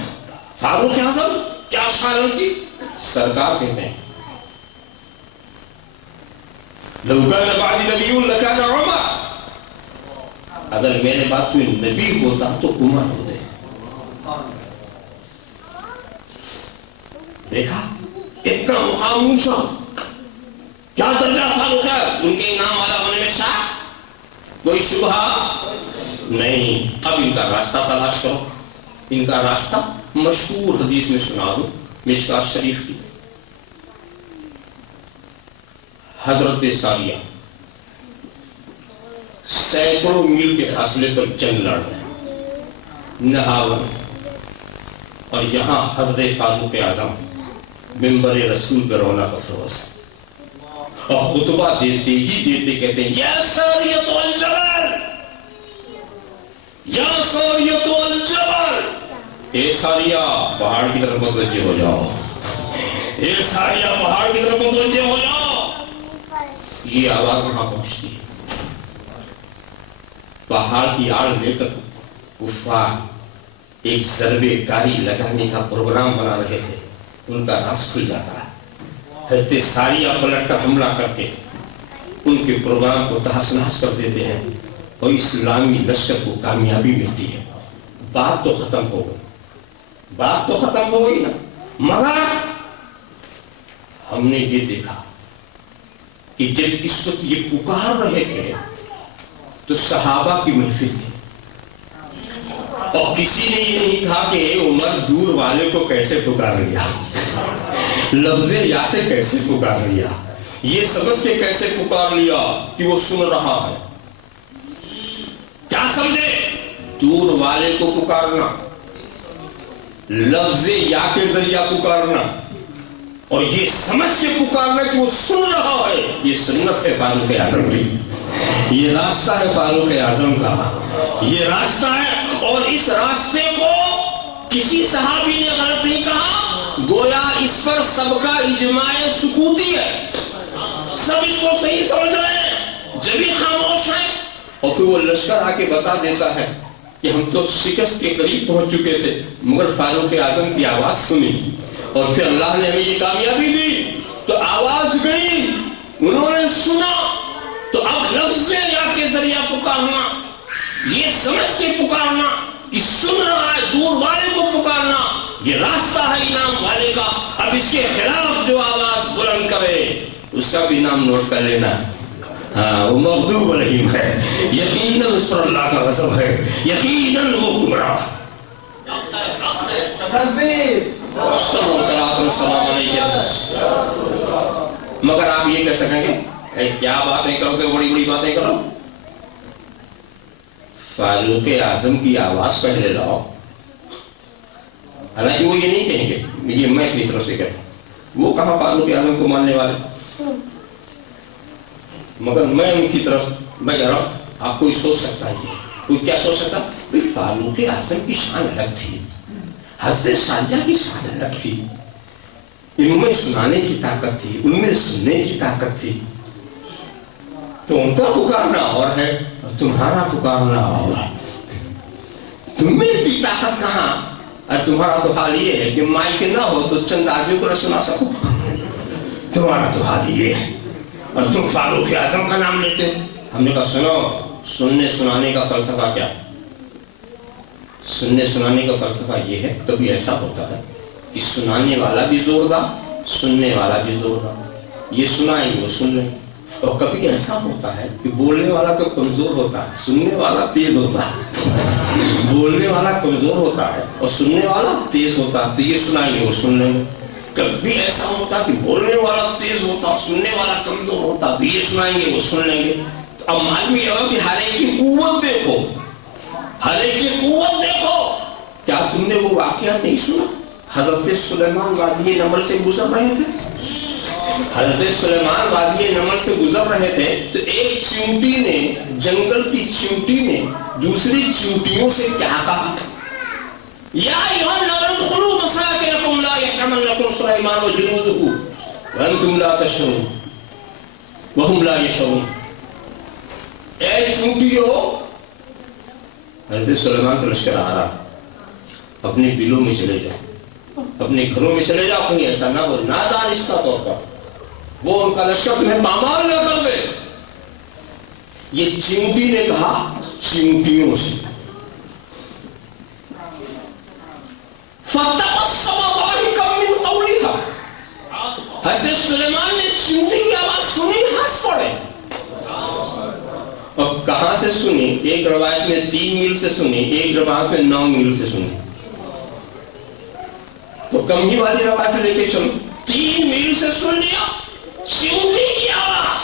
فاروق اعظم کیا شان ان کی. سرکار کہتے ہیں لو کان بعدی نبی لکان عمر، اگر میرے بعد کوئی نبی ہوتا تو عمر ہوتے. دیکھا اتنا مقام اونچا، کیا درجہ فاروق ہے. ان کے انعام والا ہونے میں شک، کوئی شبہ نہیں. اب ان کا راستہ تلاش کرو. ان کا راستہ مشہور حدیث میں سنا دوں، مشکات شریف کی. حضرت ساریہ سینکڑوں میل کے فاصلے پر جنگ لڑ رہے، نہاور، اور یہاں حضرت فاروق اعظم منبر رسول پر رونق افروز اور خطبہ دیتے ہی دیتے کہتے ہیں یا ساریۃ الجبل، یا ساریۃ الجبل، اے ساریہ پہاڑ کی طرف متوجہ ہو جاؤ، اے ساریہ پہاڑ کی طرف متوجہ ہو جاؤ. یہ آواز وہاں پہنچتی ہے. پہاڑ کی آڑ لے کر کفار ایک ضربے کاری لگانے کا پروگرام بنا رہے تھے. ان کا راز کھل جاتا ہے. حضرت ساریہ پلٹ کر حملہ کر کے ان کے پروگرام کو تہس نہس کر دیتے ہیں اور اسلامی لشکر کو کامیابی ملتی ہے. بات تو ختم ہو گئی، بات تو ختم ہو گئی نا. مگر ہم نے یہ دیکھا کہ جب اس وقت یہ پکار رہے تھے تو صحابہ کی محفل تھی اور کسی نے یہ نہیں کہا کہ اے عمر دور والے کو کیسے پکار لیا، لفظ یا سے کیسے پکار لیا، یہ سمجھ کے کیسے پکار لیا کہ وہ سن رہا ہے. کیا سمجھے؟ دور والے کو پکارنا، لفظ یا کے ذریعہ پکارنا اور یہ سمجھ کے پکارنا کہ وہ سن رہا ہے. یہ سنت ہے فاروق اعظم کی، یہ راستہ ہے فاروق اعظم کا، یہ راستہ ہے. اور اس راستے کو کسی صحابی نے غلط نہیں کہا، گویا اس پر سب کا اجماع سکوتی ہے، سب اس کو صحیح سمجھ رہے ہیں، جبھی خاموش ہیں. اور پھر وہ لشکر آ کے بتا دیتا ہے کہ ہم تو شکست کے قریب پہنچ چکے تھے مگر فاروق اعظم کی آواز سنی اور پھر اللہ نے ہمیں یہ کامیابی دی. تو آواز گئی، انہوں نے سنا، تو اب لفظ یا کے ذریعہ پکارنا، یہ سمجھ کے پکارنا کہ سن رہا ہے، دور والے کو پکارنا، یہ راستہ ہے انعام والے کا. اب اس کے خلاف جو آواز بلند کرے اس کا بھی نام نوٹ کر لینا. ہاں، وہ مغضوب علیہم ہے، یقیناً اس پر اللہ کا غضب ہے، یقیناً وہ گمراہ. مگر آپ یہ کہہ سکیں گے کیا باتیں کرتے ہو، بڑی بڑی باتیں کرو. فاروق اعظم کی آواز پہلے لاؤ. حالانکہ وہ یہ نہیں کہیں گے، یہ میں اپنی طرف سے کہتا ہوں، وہ کہاں فاروق اعظم کو ماننے والے، مگر میں ان کی طرف میں کہہ رہا ہوں. آپ کوئی سوچ سکتا ہے، کوئی کیا سوچ سکتا ہے؟ فاروق اعظم کی شان الگ تھی، حضرت ساریہ کی شان الگ تھی، ان میں سنانے کی طاقت تھی، ان میں سننے کی طاقت تھی. تو ان کا پکارنا اور ہے اور تمہارا پکارنا اور ہے. تم میں بھی طاقت کہاں؟ اور تمہارا تو حال یہ ہے کہ مائک نہ ہو تو چند آدمیوں کو نہ سنا سکو. تمہارا تو حال یہ ہے اور تم فاروق اعظم کا نام لیتے. ہم نے کہا سنو، سننے سنانے کا فلسفہ کیا؟ سننے سنانے کا فلسفہ یہ ہے، کبھی ایسا ہوتا ہے کہ سنانے والا بھی زوردار، سننے والا بھی زوردار. یہ سنائیں گے وہ سن لیں، اور کبھی ایسا ہوتا ہے کہ بولنے والا تو کمزور ہوتا ہے، سننے والا تیز ہوتا ہے، بولنے والا کمزور ہوتا ہے اور سننے والا تیز ہوتا ہے، تو یہ سنائیں گے وہ سن لیں گے۔ کبھی ایسا ہوتا کہ بولنے والا تیز ہوتا، سننے والا کمزور ہوتا، تو یہ سنائیں گے وہ سن لیں گے۔ تو اب معلوم یہ ہو کہ ہر ایک کی قوت دیکھو، ہر ایک کی قوت دیکھو۔ کیا تم نے وہ واقعہ نہیں سنا؟ حضرت سلیمان وادی نمل سے گزر رہے تھے، حضرت سلیمان وادی نمل سے گزر رہے تھے تو ایک چیونٹی نے، جنگل کی چیونٹی نے دوسری چیونٹیوں سے کیا کہا؟ یا ایھا النمل ادخلوا مساکنکم لا یحطمنکم سلیمان وجنودہ وانتم لا تشعرون وهم لا یشعرون۔ اے چیونٹیوں، حضرت سلیمان کا لشکر آ رہا، اپنے بلوں میں چلے جاؤ، اپنے گھروں میں چلے جاؤ، کہیں ایسا نہ ہو نادانستہ طور پر وہ ان کا لشکر تمہیں پامال نہ کر دے۔ یہ چیونٹی نے کہا چیونٹیوں سے، فَتَبَسَّمَ ضَاحِكًا مِّن قَوْلِهَا۔ حضرت سلیمان نے چیونٹی کی آواز سنی، ہنس پڑے۔ اب کہاں سے سنی؟ ایک روایت میں 3 میل سے سنی، ایک روایت میں 9 میل سے سنی۔ تو کم ہی والی روایت لے کے چلو، 3 میل سے سن لیا چیونٹی کی آواز۔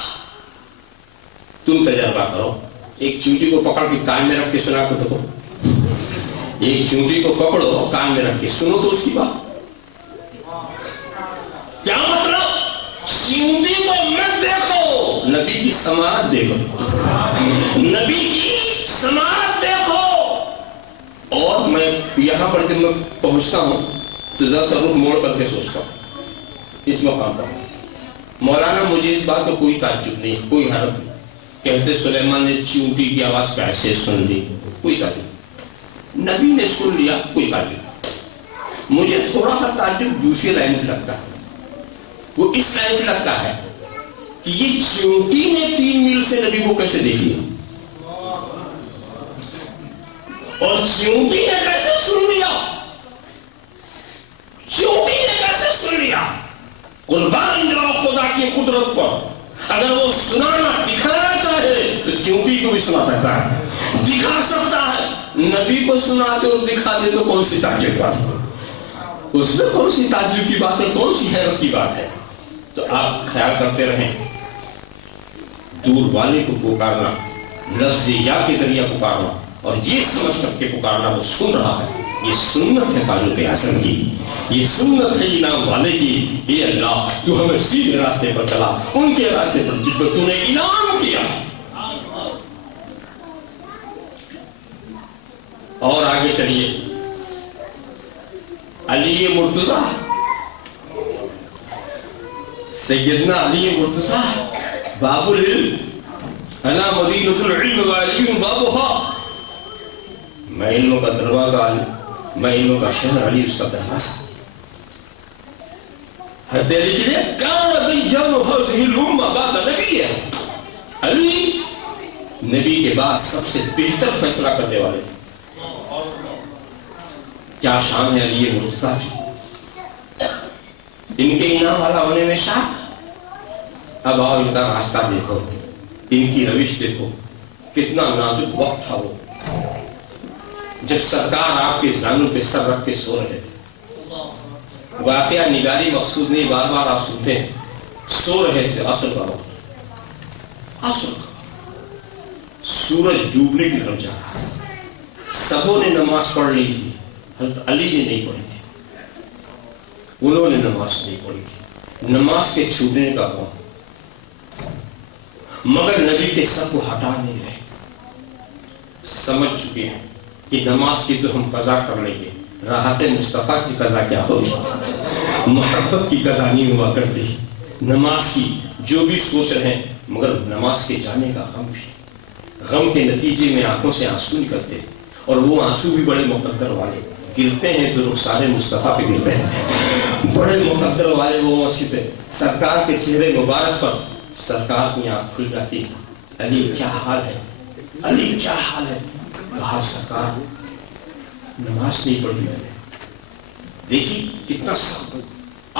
تم تجربہ کرو، ایک چیونٹی کو پکڑ کے کان میں رکھ کے سنا کے دیکھو، ایک چیونٹی کو پکڑو کان میں رکھ کے سنو تو اس کی بات کیا مطلب؟ چیونٹی کو مت دیکھو، نبی کی سماعت دیکھو، نبی کی سماعت دیکھو۔ اور میں یہاں پر جب میں پہنچتا ہوں تو ذرا سا رخ موڑ کر کے سوچتا ہوں اس مقام پر، مولانا مجھے اس بات میں کوئی تعجب نہیں، کوئی حرج نہیں کہ حضرت سلیمان نے چیونٹی کی آواز کیسے سن لی، کوئی تعجب، نبی نے سن لیا، کوئی تعجب۔ مجھے تھوڑا سا تعجب دوسری لائن سے لگتا ہے، وہ اس لائن سے لگتا ہے کہ یہ چیونٹی نے 3 میل سے نبی کو کیسے دیکھ لیا، اور چیونٹی نے کیسے سن لیا، چیونٹی نے کیسے سن لیا؟ قربان جاؤ خدا کی قدرت پر، اگر وہ سنانا دکھانا چاہے تو چیونٹی کو بھی سنا سکتا ہے، دکھا سکتا ہے۔ نبی کو سنا دے اور دکھا دے تو کون سی تعجب بات ہے؟ اس میں کون سی تعجب کی بات ہے، کون سی حیرت کی بات ہے؟ تو آپ خیال کرتے رہیں، دور والے کو پکارنا، لفظ یا کے ذریعہ پکارنا اور یہ سمجھ کر کے پکارنا وہ سن رہا ہے، یہ سنت ہے فاروق اعظم کی، یہ سنت ہے انعام والے کی۔ اے اللہ تو ہمیں سیدھے راستے پر چلا، ان کے راستے پر جس پر تو نے انعام کیا۔ اور آگے چلیے، علی مرتضیٰ، سیدنا علی مرتضیٰ باب العلم، انا مدینۃ العلم وعلی بابها، میں علموں کا دروازہ علی، میں علموں کا شہر علی اس کا دروازہ۔ حضرت علی کے لیے کان دیان هذه الامه بعد نبی، علی نبی کے بعد سب سے بہتر فیصلہ کرنے والے۔ کیا شان ہے علی مرتضیٰ کی، ان کے انعام والا ہونے میں شک؟ اب آؤ ان کا راستہ دیکھو، ان کی روش دیکھو، کتنا نازک وقت تھا وہ جب سرکار آپ کے زانوں پہ سر رکھ کے سو رہے تھے۔ واقعہ نگاری مقصود نہیں، بار بار آپ سنتے ہیں، سو رہے تھے، عصر کا وقت، عصر کا، سورج ڈوبنے کی طرف جا رہا تھا، سبوں نے نماز پڑھ لی تھی، حضرت علی نے نہیں پڑھی تھی، انہوں نے نماز نہیں پڑھی تھی، نماز کے چھوٹنے کا خوف، مگر نبی کے سر کو ہٹا نہیں رہے، سمجھ چکے ہیں کہ نماز کی تو ہم قضا کر لیں گے، راحت مصطفیٰ کی قضا کیا ہوگی، محبت کی قضا نہیں ہوا کرتی، نماز کی جو بھی سوچ رہے ہیں، مگر نماز کے جانے کا غم بھی، غم کے نتیجے میں آنکھوں سے آنسو نکلتے، اور وہ آنسو بھی بڑے مقدر والے گرتے ہیں تو رخسار مصطفیٰ پہ گرتے ہیں، بڑے مقدر والے وہ مسجد ہے، سرکار کے چہرے مبارک پر سرکار کی آنکھ کھل جاتی، علی کیا حال ہے، علی کیا حال ہے، کہا سرکار نماز نہیں پڑھی میں نے۔ دیکھی کتنا سخت،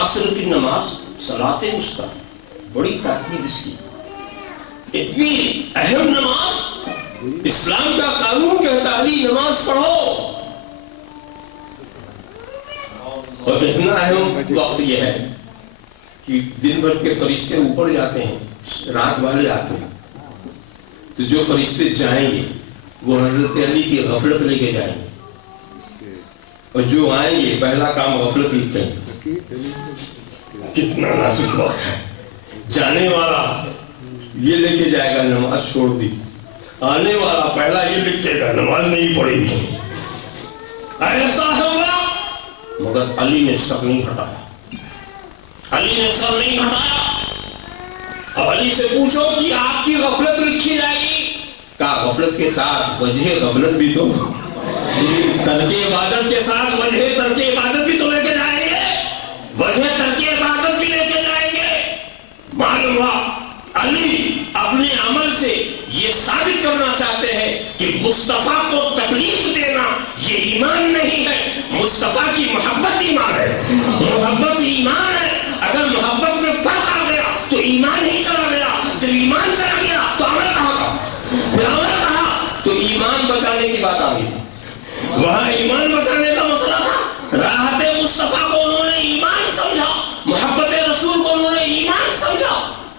عصر کی نماز صلاۃ وسطیٰ، بڑی تاکید اس کی، اتنی اہم نماز، اسلام کا قانون کہتا ہے علی نماز پڑھو، اور اتنا اہم وقت یہ ہے کہ دن بھر کے فرشتے اوپر جاتے ہیں، رات والے آتے ہیں، تو جو فرشتے جائیں گے وہ حضرت علی کی غفلت لے کے جائیں گے، اور جو آئیں گے پہلا کام غفلت لکھتے ہیں۔ کتنا نازک وقت ہے، جانے والا یہ لے کے جائے گا نماز چھوڑ دی، آنے والا پہلا یہ لکھے گا نماز نہیں پڑھے گی۔ ایسا ہوگا، مگر علی نے سر نہیں ہٹایا، علی نے سر نہیں ہٹایا۔ اب علی سے پوچھو کہ آپ کی غفلت لکھی جائے گی، کہا غفلت کے ساتھ وجہ غفلت بھی تو، ترک عبادت کے ساتھ وجہ ترک عبادت بھی تو لے کے جائیں گے، وجہ ترک عبادت بھی لے کے جائیں گے۔ معلوم ہوا علی اپنے عمل سے یہ ثابت کرنا چاہتے ہیں کہ مصطفیٰ کو تکلیف دینا یہ ایمان نہیں ہے، مصطفیٰ کی محبت ایمان ہے، محبت ایمان ہے۔ اگر محبت میں فرق آ گیا تو ایمان ہی چلا گیا، جب ایمان چلا گیا تو عمل کہاں کا، عمل کہا تو ایمان بچانے کی بات آ گئی، وہاں ایمان بچانے کا مسئلہ تھا۔ راحت مصطفیٰ کو انہوں نے ایمان سمجھا، محبت رسول کو انہوں نے ایمان سمجھا،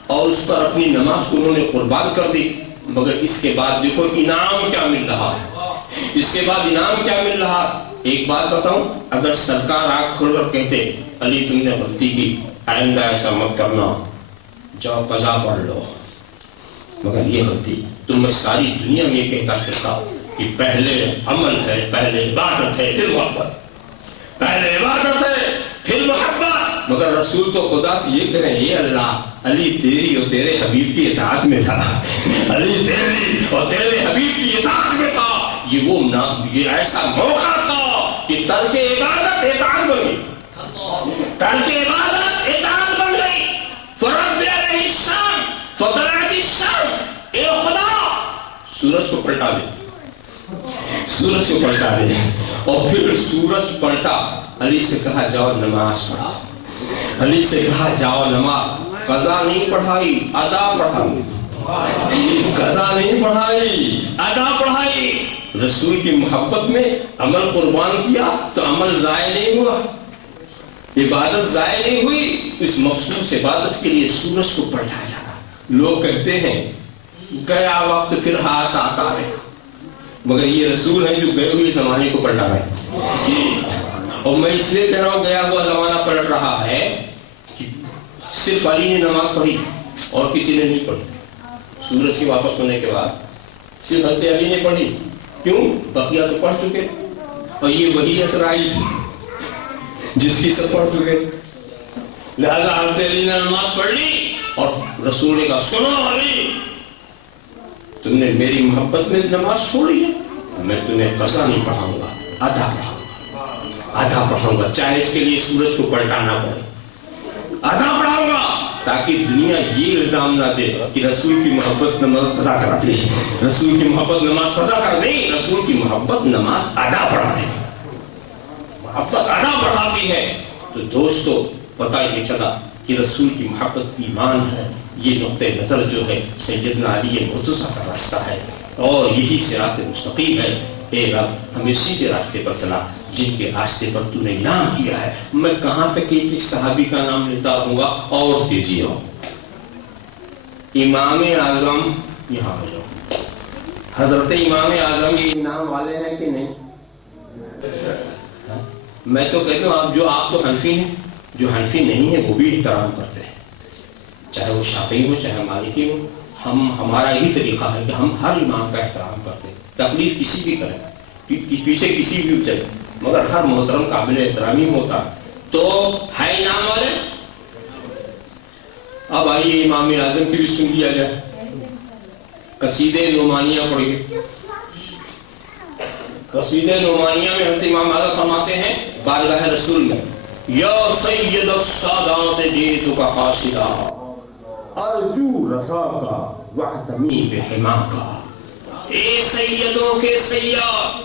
اور اس پر اپنی نماز کو انہوں نے قربان کر دی۔ مگر اس کے بعد دیکھو انعام کیا مل رہا ہے، اس کے بعد انعام کیا مل رہا۔ ایک بات بتاؤں، اگر سرکار آنکھ کھول کر کہتے علی تم نے غلطی کی، آئندہ ایسا مت کرنا، جاؤ قضا پڑھ لو، مگر یہ غلطی تم میں ساری دنیا میں یہ کہتا کرتا کہ پہلے عمل ہے، پہلے عبادت ہے، پھر محبت، پہلے عبادت ہے پھر محبت۔ مگر رسول تو خدا سے یہ کہیں اے اللہ، علی تیری اور تیرے حبیب کی اطاعت میں تھا، علی تیری اور تیرے حبیب کی اطاعت میں تھا، یہ وہ یہ ایسا موقع تھا کہ ترک عبادت اطاعت بن گئی، ترک عبادت اطاعت بن گئی۔ فرد علیہ الشام فطلعت الشام، اے خدا سورج کو پلٹا دے، سورج کو پلٹا دے، اور پھر سورج پلٹا، علی سے کہا جاؤ نماز پڑھاؤ، علی سے کہا جاؤ نماز، قضا نہیں پڑھائی ادا پڑھائی، قضا نہیں پڑھائی ادا پڑھائی۔ رسول کی محبت میں عمل قربان کیا تو عمل ضائع نہیں ہوا، عبادت ضائع نہیں ہوئی، اس مخصوص عبادت کے لیے سورج کو پلٹایا جا رہا۔ لوگ کہتے ہیں گیا وقت پھر ہاتھ آتا ہے، مگر یہ رسول ہے جو گئے ہوئے زمانے کو پلٹا رہے ہیں۔ اور میں اس لیے کہہ رہا ہوں گیا ہوا زمانہ پلٹ رہا ہے کہ صرف علی نے نماز پڑھی اور کسی نے نہیں پڑھی، سورج کے واپس ہونے کے بعد صرف حضرت علی نے پڑھی، کیوں؟ بقیہ تو پڑھ چکے، اور یہ وہی اسرائی تھی جس کی سب پڑھ چکے، لہذا حضرت علی نے نماز پڑھ لی، اور رسول نے کہا سنو علی، تم نے میری محبت میں نماز چھوڑی ہے، میں تمہیں قضا نہیں پڑھاؤں گا، ادا پڑھاؤں گا، ادا پڑھاؤں گا، چاہے اس کے لیے سورج کو پلٹانا پڑے، ادا پڑھاؤں گا، تاکہ دنیا یہ الزام نہ دے کہ رسول کی محبت نماز قضا کراتی ہے، رسول کی محبت نماز قضا کر نہیں، رسول کی محبت نماز ادا پڑھاتی ہے، محبت ادا پڑھاتی ہے۔ تو دوستو پتہ یہ چلا کہ رسول کی محبت ایمان ہے، یہ نقطہ نظر جو ہے سیدنا علی مرتضیٰ کا راستہ ہے، اور یہی صراط مستقیم ہے۔ اے رب ہمیں سیدھے راستے پر چلا جن کے راستے پر تو نے انعام کیا ہے۔ میں کہاں تک ایک ایک صحابی کا نام لیتا رہوں گا اور تیزی ہو۔ امام اعظم یہاں ہو جاؤ، حضرت امام اعظم یہ انعام والے ہیں کہ نہیں؟ میں تو کہتا ہوں آپ تو حنفی ہیں، جو حنفی نہیں ہے وہ بھی احترام کرتے ہیں، چاہے وہ شافعی ہو چاہے مالکی ہو، ہمارا یہی طریقہ ہے کہ ہم ہر امام کا احترام کرتے ہیں، تقلید کسی بھی کریں، پیچھے کسی بھی چلے، مگر ہر محترم قابل احترامی ہوتا۔ تو ہے انعام والے۔ اب آئیے امام اعظم کی بھی سن لیا جائے، قصیدہ نعمانیہ پڑھیے۔ قصیدہ نعمانیہ میں حضرت امام اعظم فرماتے ہیں بارگاہ رسول میں، یا سید السادات جئتک قاصدا ارجو رضاکا واحتمی بحماکا، اے سیدوں کے سیاد،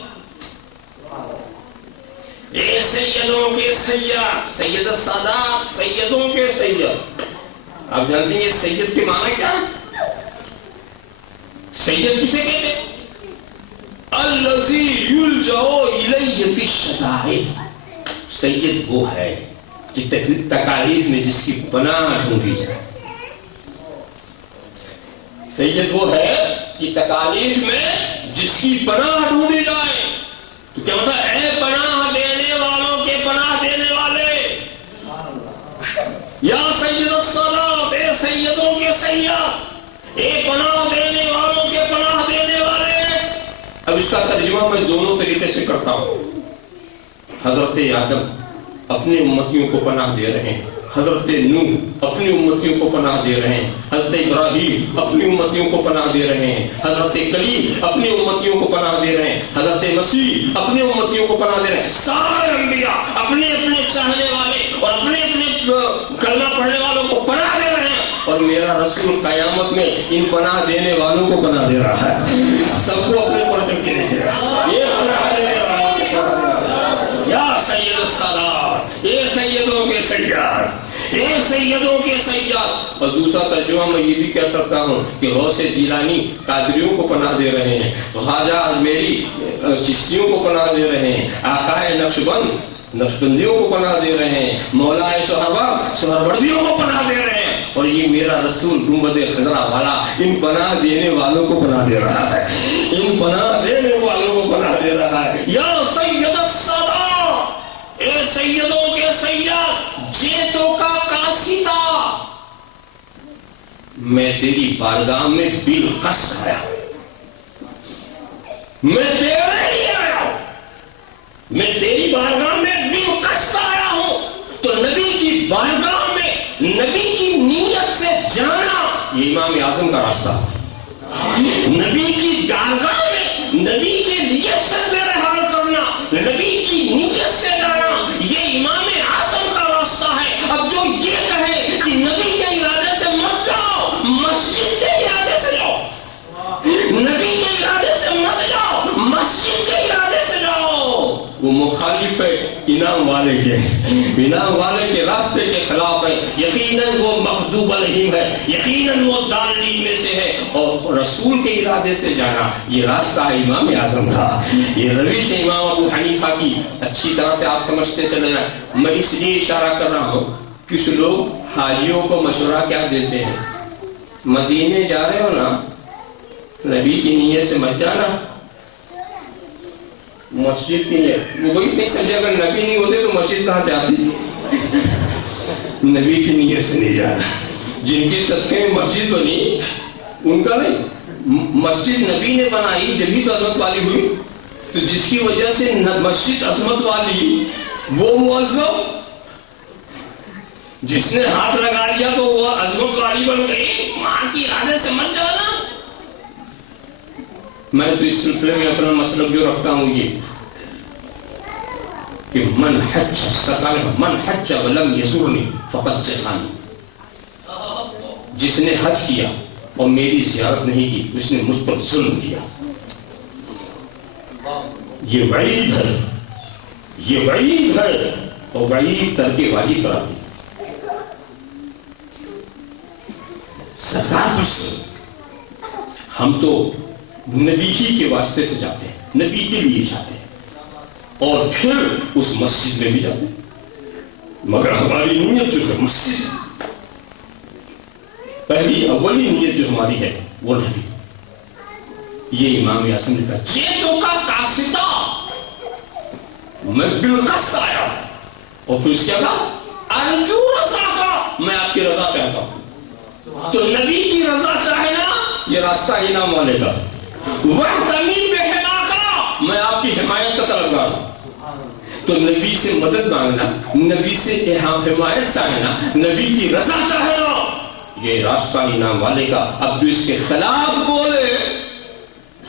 اے سیدوں کے سیاد، سید السادات سیدوں کے سید۔ آپ جانتے ہیں یہ سید کے معنی کیا ہے؟ سید کسے کہتے ہیں؟ الذی یلجأ الیہ فی الشدائد، سید وہ ہے کہ تکالیف میں جس کی پناہ ڈھونڈی جائے. سید وہ ہے کہ تکالیف میں جس کی پناہ ڈھونڈی جائے. تو کیا مطلب؟ اے پناہ دینے والوں کے پناہ دینے والے، یا سید الصلاۃ، اے سیدوں کے سید، اے پناہ دینے والوں کے پناہ دینے والے. اب اس کا ترجمہ میں دونوں طریقے سے کرتا ہوں. حضرت آدم اپنی امتیوں کو پناہ دے رہے ہیں، حضرت نوح اپنی امتیوں کو پناہ دے رہے ہیں، حضرت ابراہیم اپنی امتیوں کو پناہ دے رہے ہیں، حضرت کلیم اپنی امتیوں کو پناہ دے رہے ہیں، حضرت مسیح اپنی امتیوں کو پناہ دے رہے ہیں. سارے انبیاء اپنے اپنے چاہنے والے اور اپنے اپنے کلمہ پڑھنے والوں کو پناہ دے رہے ہیں. اور میرا رسول قیامت میں ان پناہ دینے والوں کو پناہ دے رہا ہے. سب کو اپنے پرچم کے نیچے یہ پناہ دینے والوں کو پناہ دے رہا ہے. یا سید السلام، اے سیدوں کے سیاد، اے سیدوں کے سیاد. اور دوسرا ترجمہ میں یہ بھی کہہ سکتا ہوں کہ غوث جیلانی قادریوں کو پناہ دے رہے ہیں، خواجہ اجمیری چشتیوں کو پناہ دے رہے ہیں، آقائے نقشبند نقشبندیوں کو پناہ دے رہے ہیں، مولا سہروردیوں کو پناہ دے رہے ہیں. اور یہ میرا رسول گنبد خضرا والا ان پناہ دینے والوں کو پناہ دے رہا ہے، ان پناہ دینے والوں کو پناہ دے رہا ہے. یا سید السلام، اے سیدوں کے سید، جیتوں کا قاصدہ، میں تیری بارگاہ میں بالقصد آیا ہوں. میں تیرے لیے آیا ہوں، میں تیری بارگاہ میں بالقصد آیا ہوں. تو نبی کی بارگاہ میں نبی کی نیت سے جانا یہ امام اعظم کا راستہ. نبی کی بارگاہ میں نبی کے لیے سجدہ حال کرنا، نبی کی نیت سے جانا، یہ امام اعظم کا راستہ ہے. اب جو یہ کہے کہ نبی کے ارادے سے مت جاؤ، مسجد کے ارادے سے جاؤ، نبی کے ارادے سے مت جاؤ، مسجد کے ارادے سے جاؤ، وہ مخالف ہے انعام والے کے راستے کے خلاف ہے. یقیناً وہ مغضوب علیہم ہے، یقیناً وہ ضالین میں سے ہے. اور رسول کے ارادے سے جانا یہ راستہ ہے امام اعظم کا. یہ روش امام ابو حنیفہ کی اچھی طرح سے آپ سمجھتے چلے جائیں. میں اس لیے اشارہ کر رہا ہوں، کچھ لوگ حاجیوں کو مشورہ کیا دیتے ہیں، مدینے جا رہے ہو نا، نبی کی نیت سے مت جانا، مسجد کی نیت. وہ وہی نہیں سمجھے، اگر نبی نہیں ہوتے تو مسجد کہاں سے آتی؟ نبی کی نیت سے نہیں جانا. جن کے صدقے میں مسجد بنی ان کا نہیں، مسجد نبی نے بنائی جبھی تو عظمت والی ہوئی. تو جس کی وجہ سے مسجد عظمت والی، وہ معظم جس نے ہاتھ لگا لیا تو وہ عظمت والی بن گئی. وہاں کی ارادے سے مت جانا. میں تو اس سلسلے میں اپنا مسلک جو رکھتا ہوں یہ کہ من حج ولم یزورنی فقد جفانی. جس نے حج کیا اور میری زیارت نہیں کی اس نے مجھ پر ظلم کیا. یہ وعید ہے، یہ وعید ہے، اور وعید ترک واجب کرا دی. سرکار بس ہم تو نبی ہی کے واسطے سے جاتے ہیں، نبی کے لیے جاتے ہیں، اور پھر اس مسجد میں بھی جاتے ہیں. مگر ہماری نیت جو ہے مسجد، پہلی اولی نیت جو ہماری ہے وہ نبی. یہ امام اعظم نے کہا جیتوں کا قاصدہ، میں بالقصد آیا. اور پھر اس کیا کہا، ارجو رضا کا، میں آپ کی رضا چاہتا ہوں. تو نبی کی رضا چاہنا یہ راستہ انعام والے کا. وحدمی بحما کا، میں آپ کی حمایت کا طلبگار ہوں. تو نبی سے مدد مانگنا، نبی سے حمایت چاہنا، نبی کی رضا چاہنا، یہ راستہ انعام والے کا. اب جو اس کے خلاف بولے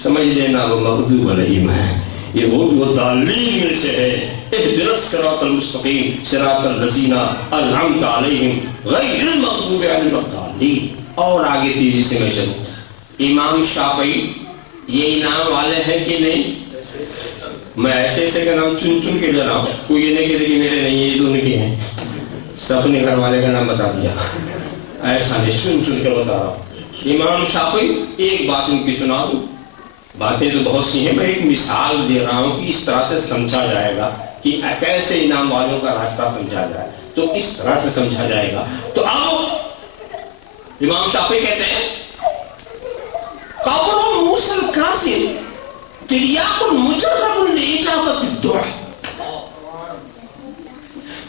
سمجھ لینا وہ مغضوب علیہم ہے، یہ وہ ضالین میں سے ہے. اهدنا الصراط المستقیم صراط الذین انعمت علیہم غیر المغضوب علیہم الضالین. اور آگے تیزی سے میں چلوں. امام شافعی یہ انعام والے ہیں کہ نہیں؟ میں ایسے ایسے کا نام چن چن کے لے رہا ہوں، کوئی یہ نہیں کہتے کہ میرے نہیں، یہ تو ان کے ہیں. سب نے گھر والے کا نام بتا دیا، ایسا نہیں، چن چن کے بتا رہا ہوں. امام شافعی ایک بات ان کی سنا دوں، باتیں تو بہت سی ہیں، میں ایک مثال دے رہا ہوں کہ اس طرح سے سمجھا جائے گا کہ کیسے امام والوں کا راستہ سمجھا جائے، تو اس طرح سے سمجھا جائے گا۔ تو آؤ، امام شافعی کہتے ہیں قول موسیٰ الکاظم تریاق مجرب لإجابة الدعاء۔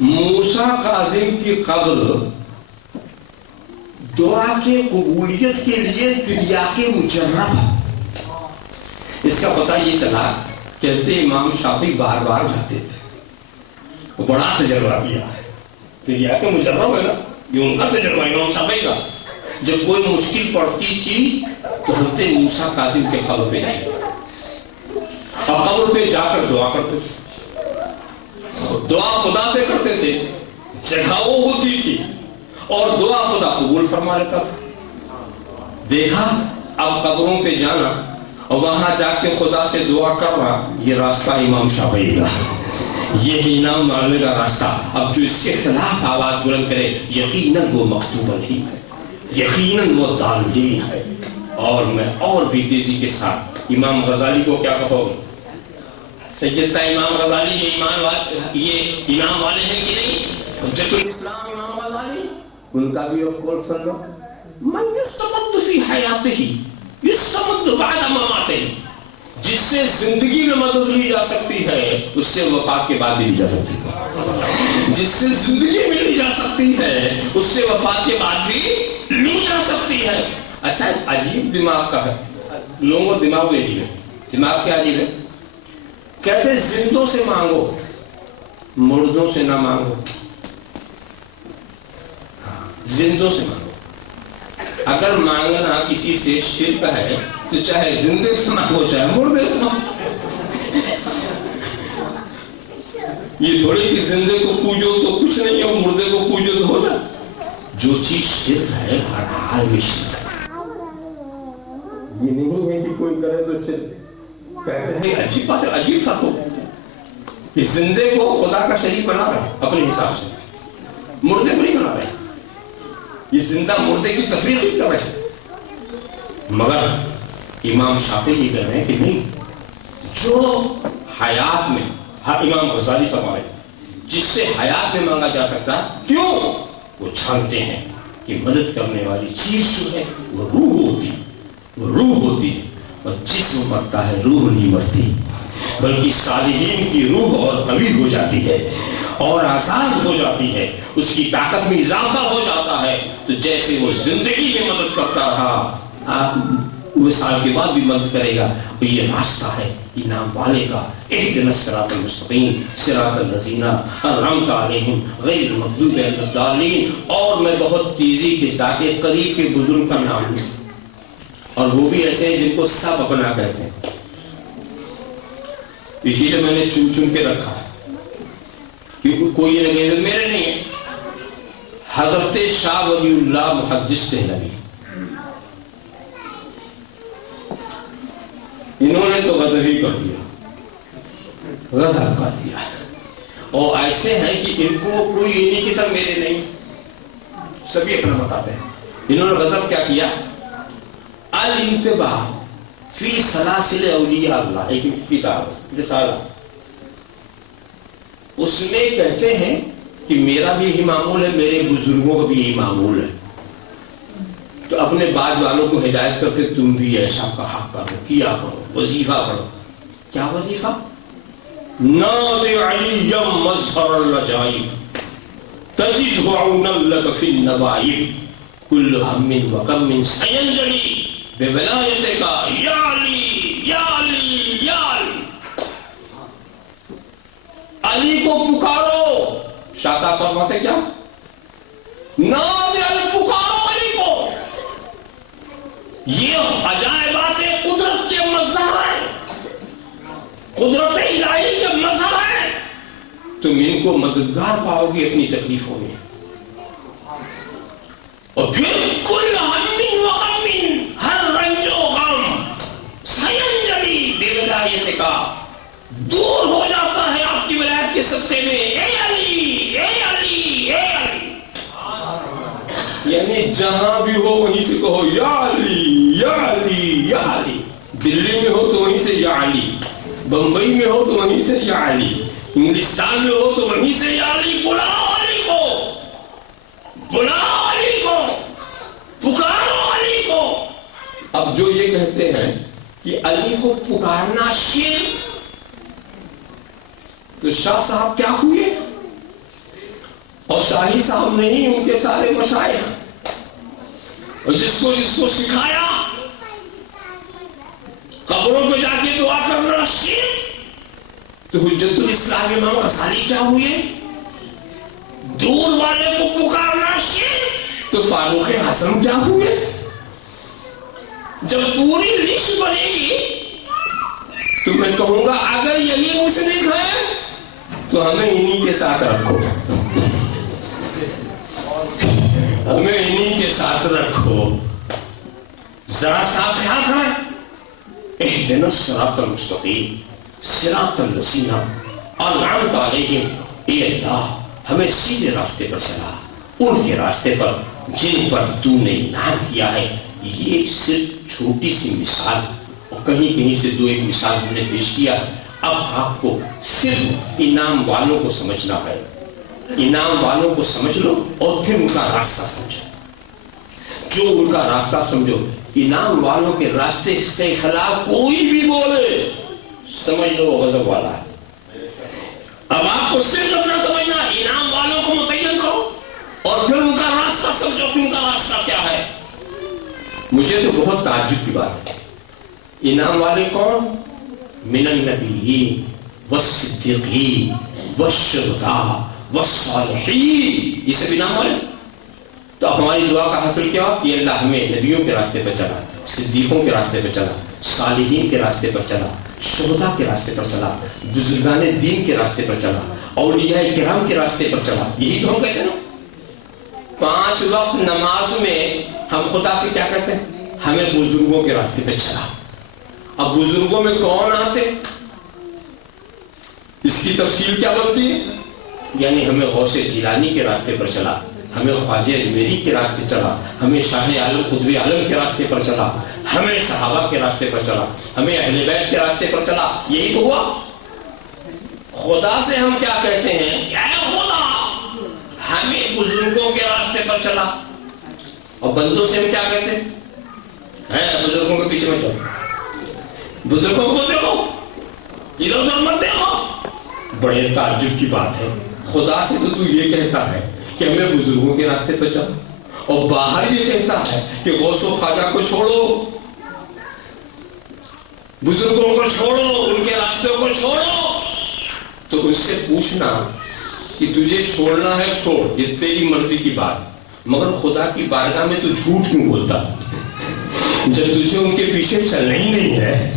موسیٰ کاظم کی قبر دعا کے قبولیت کے لیے تریاق مجرب۔ اس کا پتہ یہ چلا کہ حضرت امام شافعی بار بار جاتے تھے، وہ بڑا تجربہ کیا ہے، تریاق مجرب ہے نا، یہ ان کا تجربہ امام شافعی کا۔ جب کوئی مشکل پڑتی تھی تو حضرت موسیٰ کاظم کے قبر پہ جائیں، اور قبر پہ جا کر دعا کرتے تھے۔ دعا خدا سے کرتے تھے، جگہ وہ ہوتی تھی، اور دعا خدا قبول فرما لیتا تھا۔ دیکھا اب قبروں پہ جانا اور وہاں جا کے خدا سے دعا کرنا، یہ راستہ امام شافعی کا، یہ انعام مانگنے کا راستہ۔ اب جو اس کے خلاف آواز بلند کرے یقیناً وہ مخطوبہ نہیں ہے، یقیناً وہ ضالین ہے۔ اور میں اور بھی تیزی کے ساتھ امام غزالی کو کیا کہو گے؟ سیدنا امام غزالی یہ امام والے ہیں کہ نہیں؟ حجت الاسلام امام غزالی، ان کا بھی ایک قول سن لو، من یستمد فی حیاتہ یستمد بعد مماتہ، جس سے زندگی میں مدد لی جا سکتی ہے اس سے وفات کے بعد بھی لی جا سکتی ہے، جس سے زندگی میں لی جا سکتی ہے اس سے وفات کے بعد بھی لی جا سکتی ہے۔ اچھا عجیب دماغ کا ہے، لوگوں کو دماغ عجیب ہے۔ دماغ کیا عجیب ہے؟ کہتے ہیں زندوں سے مانگو، مردوں سے نہ مانگو، زندوں سے مانگو۔ اگر مانگنا کسی سے شرک ہے تو چاہے زندے سے مانگو چاہے مردے سے مانگو۔ یہ تھوڑی کہ زندے کو پوجو تو کچھ نہیں ہے، مردے کو پوجو تو ہو جائے۔ جو چیز شرک ہے ہر حال میں شرک ہے، یہ نہیں ہے کہ کوئی کرے تو شرک۔ کہتے ہیں عجیب بات ہے، عجیب سا ہو کہ زندے کو خدا کا شریک بنا رہا ہے اپنے حساب سے، مردے کو نہیں بنا رہے۔ یہ زندہ مردے کی تفریق ہی کر رہے ہیں۔ مگر امام شافعی یہ کہہ رہے ہیں کہ نہیں، جو حیات میں، امام غزالی فرما رہے ہیں جس سے حیات میں مانگا جا سکتا ہے، کیوں؟ وہ جانتے ہیں کہ مدد کرنے والی چیز جو ہے وہ روح ہوتی ہے، وہ روح ہوتی ہے، اور جسم مرتا ہے روح نہیں مرتی، بلکہ صالحین کی روح اور قوی ہو جاتی ہے اور آزاد ہو جاتی ہے، اس کی طاقت میں اضافہ ہو جاتا ہے۔ تو جیسے وہ زندگی میں مدد کرتا رہا، وصال کے بعد بھی مدد کرے گا۔ تو یہ راستہ ہے انعام والے کا، اہدنا الصراط المستقیم صراط الذین انعمت علیہم غیر المغضوب علیہم الضالین۔ اور میں بہت تیزی کے ساتھ ایک قریب کے بزرگ کا نام لوں، اور وہ بھی ایسے ہیں جن کو سب اپنا کہتے ہیں، اسی لیے میں نے چن چن کے رکھا ہے کہ کوئی یہ لگے میرے نہیں ہے۔ حضرت شاہ ولی اللہ محدث دہلوی، انہوں نے تو غضب ہی کر دیا، غضب کر دیا، اور ایسے ہیں کہ ان کو کوئی یہ نہیں کہتا میرے نہیں، سبھی اپنا بتاتے ہیں۔ انہوں نے غضب کیا کیا؟ الانتباہ فی سلاسل اولیاء اللہ، ایک کتاب رسالہ، اس میں کہتے ہیں کہ میرا بھی یہی معمول ہے، میرے بزرگوں کا بھی یہی معمول ہے، تو اپنے بعد والوں کو ہدایت کر کے تم بھی ایسا کہا کرو، کیا کرو، وظیفہ پڑھو۔ کیا وظیفہ؟ ناد علی مظہر العجائب تجد عونا لک فی النوائب کل ہم و غم سینجلی بولایتک یا علی یا علی یا علی۔ علی کو پکارو، شاہ صاحب فرماتے کیا؟ نام علی پکارو علی کو، یہ عجائبات قدرت کے مظہر ہیں، قدرت الہی کے مظہر ہیں، تم ان کو مددگار پاؤ گے اپنی تکلیفوں میں۔ اور پھر کل ہم و غم، ہر رنج و غم سینجلی بولایتک، دور ہو جاتا ہے آپ کی ولایت کے صدقے میں۔ اے علی اے علی اے علی، یعنی جہاں بھی ہو وہیں سے کہو یا علی یا علی یا علی. دلی میں ہو تو وہیں سے یا علی, بمبئی میں ہو تو وہیں سے یا علی, انگلستان میں ہو تو وہیں سے یا علی. بلاؤ علی کو, بلاؤ علی کو, پکارو علی کو. اب جو یہ کہتے ہیں کہ علی کو پکارنا شرک, تو شاہ صاحب کیا ہوئے؟ اور شاہی صاحب نہیں, ان کے سارے مشائخ, اور جس کو سکھایا قبروں پہ جا کے دعا کرنا شرک. تو حجت الاسلام امام غزالی کیا ہوئے؟ دور والے کو پکارنا شرک. تو فاروق اعظم کیا ہوئے؟ جب پوری لسٹ بنے گی تو میں کہوں گا اگر یہی مشرک ہے تو ہمیں انہی کے ساتھ رکھو, ہمیں انہی کے ساتھ رکھو. ذرا سا خیال کریں, اہدنا الصراط المستقیم صراط الذین انعمت علیہم. اے اللہ ہمیں سیدھے راستے پر چلا, ان کے راستے پر جن پر تو نے انعام کیا ہے. یہ صرف چھوٹی سی مثال, اور کہیں سے دو ایک مثال ہم نے پیش کیا. اب آپ کو صرف انعام والوں کو سمجھنا ہے. انعام والوں کو سمجھ لو اور پھر ان کا راستہ سمجھو. جو ان کا راستہ سمجھو, انعام والوں کے راستے کے خلاف کوئی بھی بولے سمجھ لو غضب والا ہے. اب آپ کو صرف اپنا سمجھنا, انعام والوں کو متعین کرو اور پھر ان کا راستہ سمجھو کہ ان کا راستہ کیا ہے. مجھے تو بہت تعجب کی بات ہے, انعام والے کون؟ من النبیین والصدیقین والشہداء والصالحین, یہ سب انعام والے. تو اب ہماری دعا کا حاصل کیا کہ اللہ ہمیں نبیوں کے راستے پر چلا, صدیقوں کے راستے پر چلا, صالحین کے راستے پر چلا, شہداء کے راستے پر چلا, بزرگان دین کے راستے پر چلا, اولیاء کرام کے راستے پر چلا. یہی تو ہم کہتے ہیں نا. 5 وقت نماز میں ہم خدا سے کیا کہتے ہیں؟ ہمیں بزرگوں کے راستے پہ چلا. اب بزرگوں میں کون آتے؟ اس کی تفصیل کیا بنتی ہے؟ یعنی ہمیں غوث جیلانی کے راستے پر چلا, ہمیں خواجہ اجمیری کے راستے چلا, ہمیں شاہ عالم قطب عالم کے راستے پر چلا, ہمیں صحابہ کے راستے پر چلا, ہمیں اہل بیت کے راستے پر چلا. یہی تو ہوا. خدا سے ہم کیا کہتے ہیں؟ اے خدا ہمیں بزرگوں کے راستے پر چلا. اور بندوں سے ہم کیا کہتے ہیں؟ بزرگوں کے پیچھے مت جاؤ, بزرگوں کو دیکھو, ادھر ادھر مت دیکھو. بڑے تعجب کی بات ہے, خدا سے تو یہ کہتا ہے کہ ہمیں بزرگوں کے راستے پہ چلو, اور باہر یہ کہتا ہے کہ غوث و خواجہ کو چھوڑو, بزرگوں کو چھوڑو, ان کے راستوں کو چھوڑو. تو ان سے پوچھنا کہ تجھے چھوڑنا ہے چھوڑ, یہ تیری مرضی کی بات, مگر خدا کی بارگاہ میں تو جھوٹ کیوں بولتا؟ جب تجھے ان کے پیچھے چلنا ہی نہیں ہے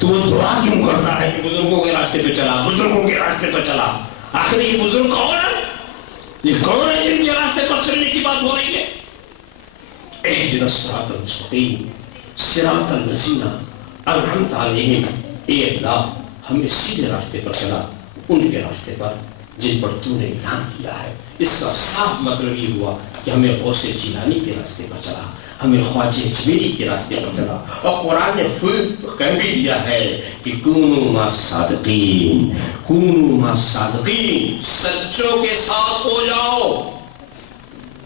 تو وہ دعا کیوں کرتا ہے کہ بزرگوں کے راستے پہ چلا, بزرگوں کے راستے پہ چلا؟ آخر یہ بزرگ کون ہے؟ یہ کون ہے جن کے راستے پر چلنے کی بات ہو رہی ہے؟ اہدنا الصراط المستقیم صراط الذین انعمت علیہم. اے اللہ ہمیں سیدھے راستے پر چلا, ان کے راستے پر جن پر تو نے انعام کیا ہے. اس کا صاف مطلب یہ ہوا کہ ہمیں غوث جیلانی کے راستے پر چلا, ہمیں خواجہ اجمیری کے راستے پر چلا. اور قرآن نے خود کہہ بھی دیا ہے کہ کونوا مع الصادقین, کونوا مع الصادقین, سچوں کے ساتھ ہو جاؤ.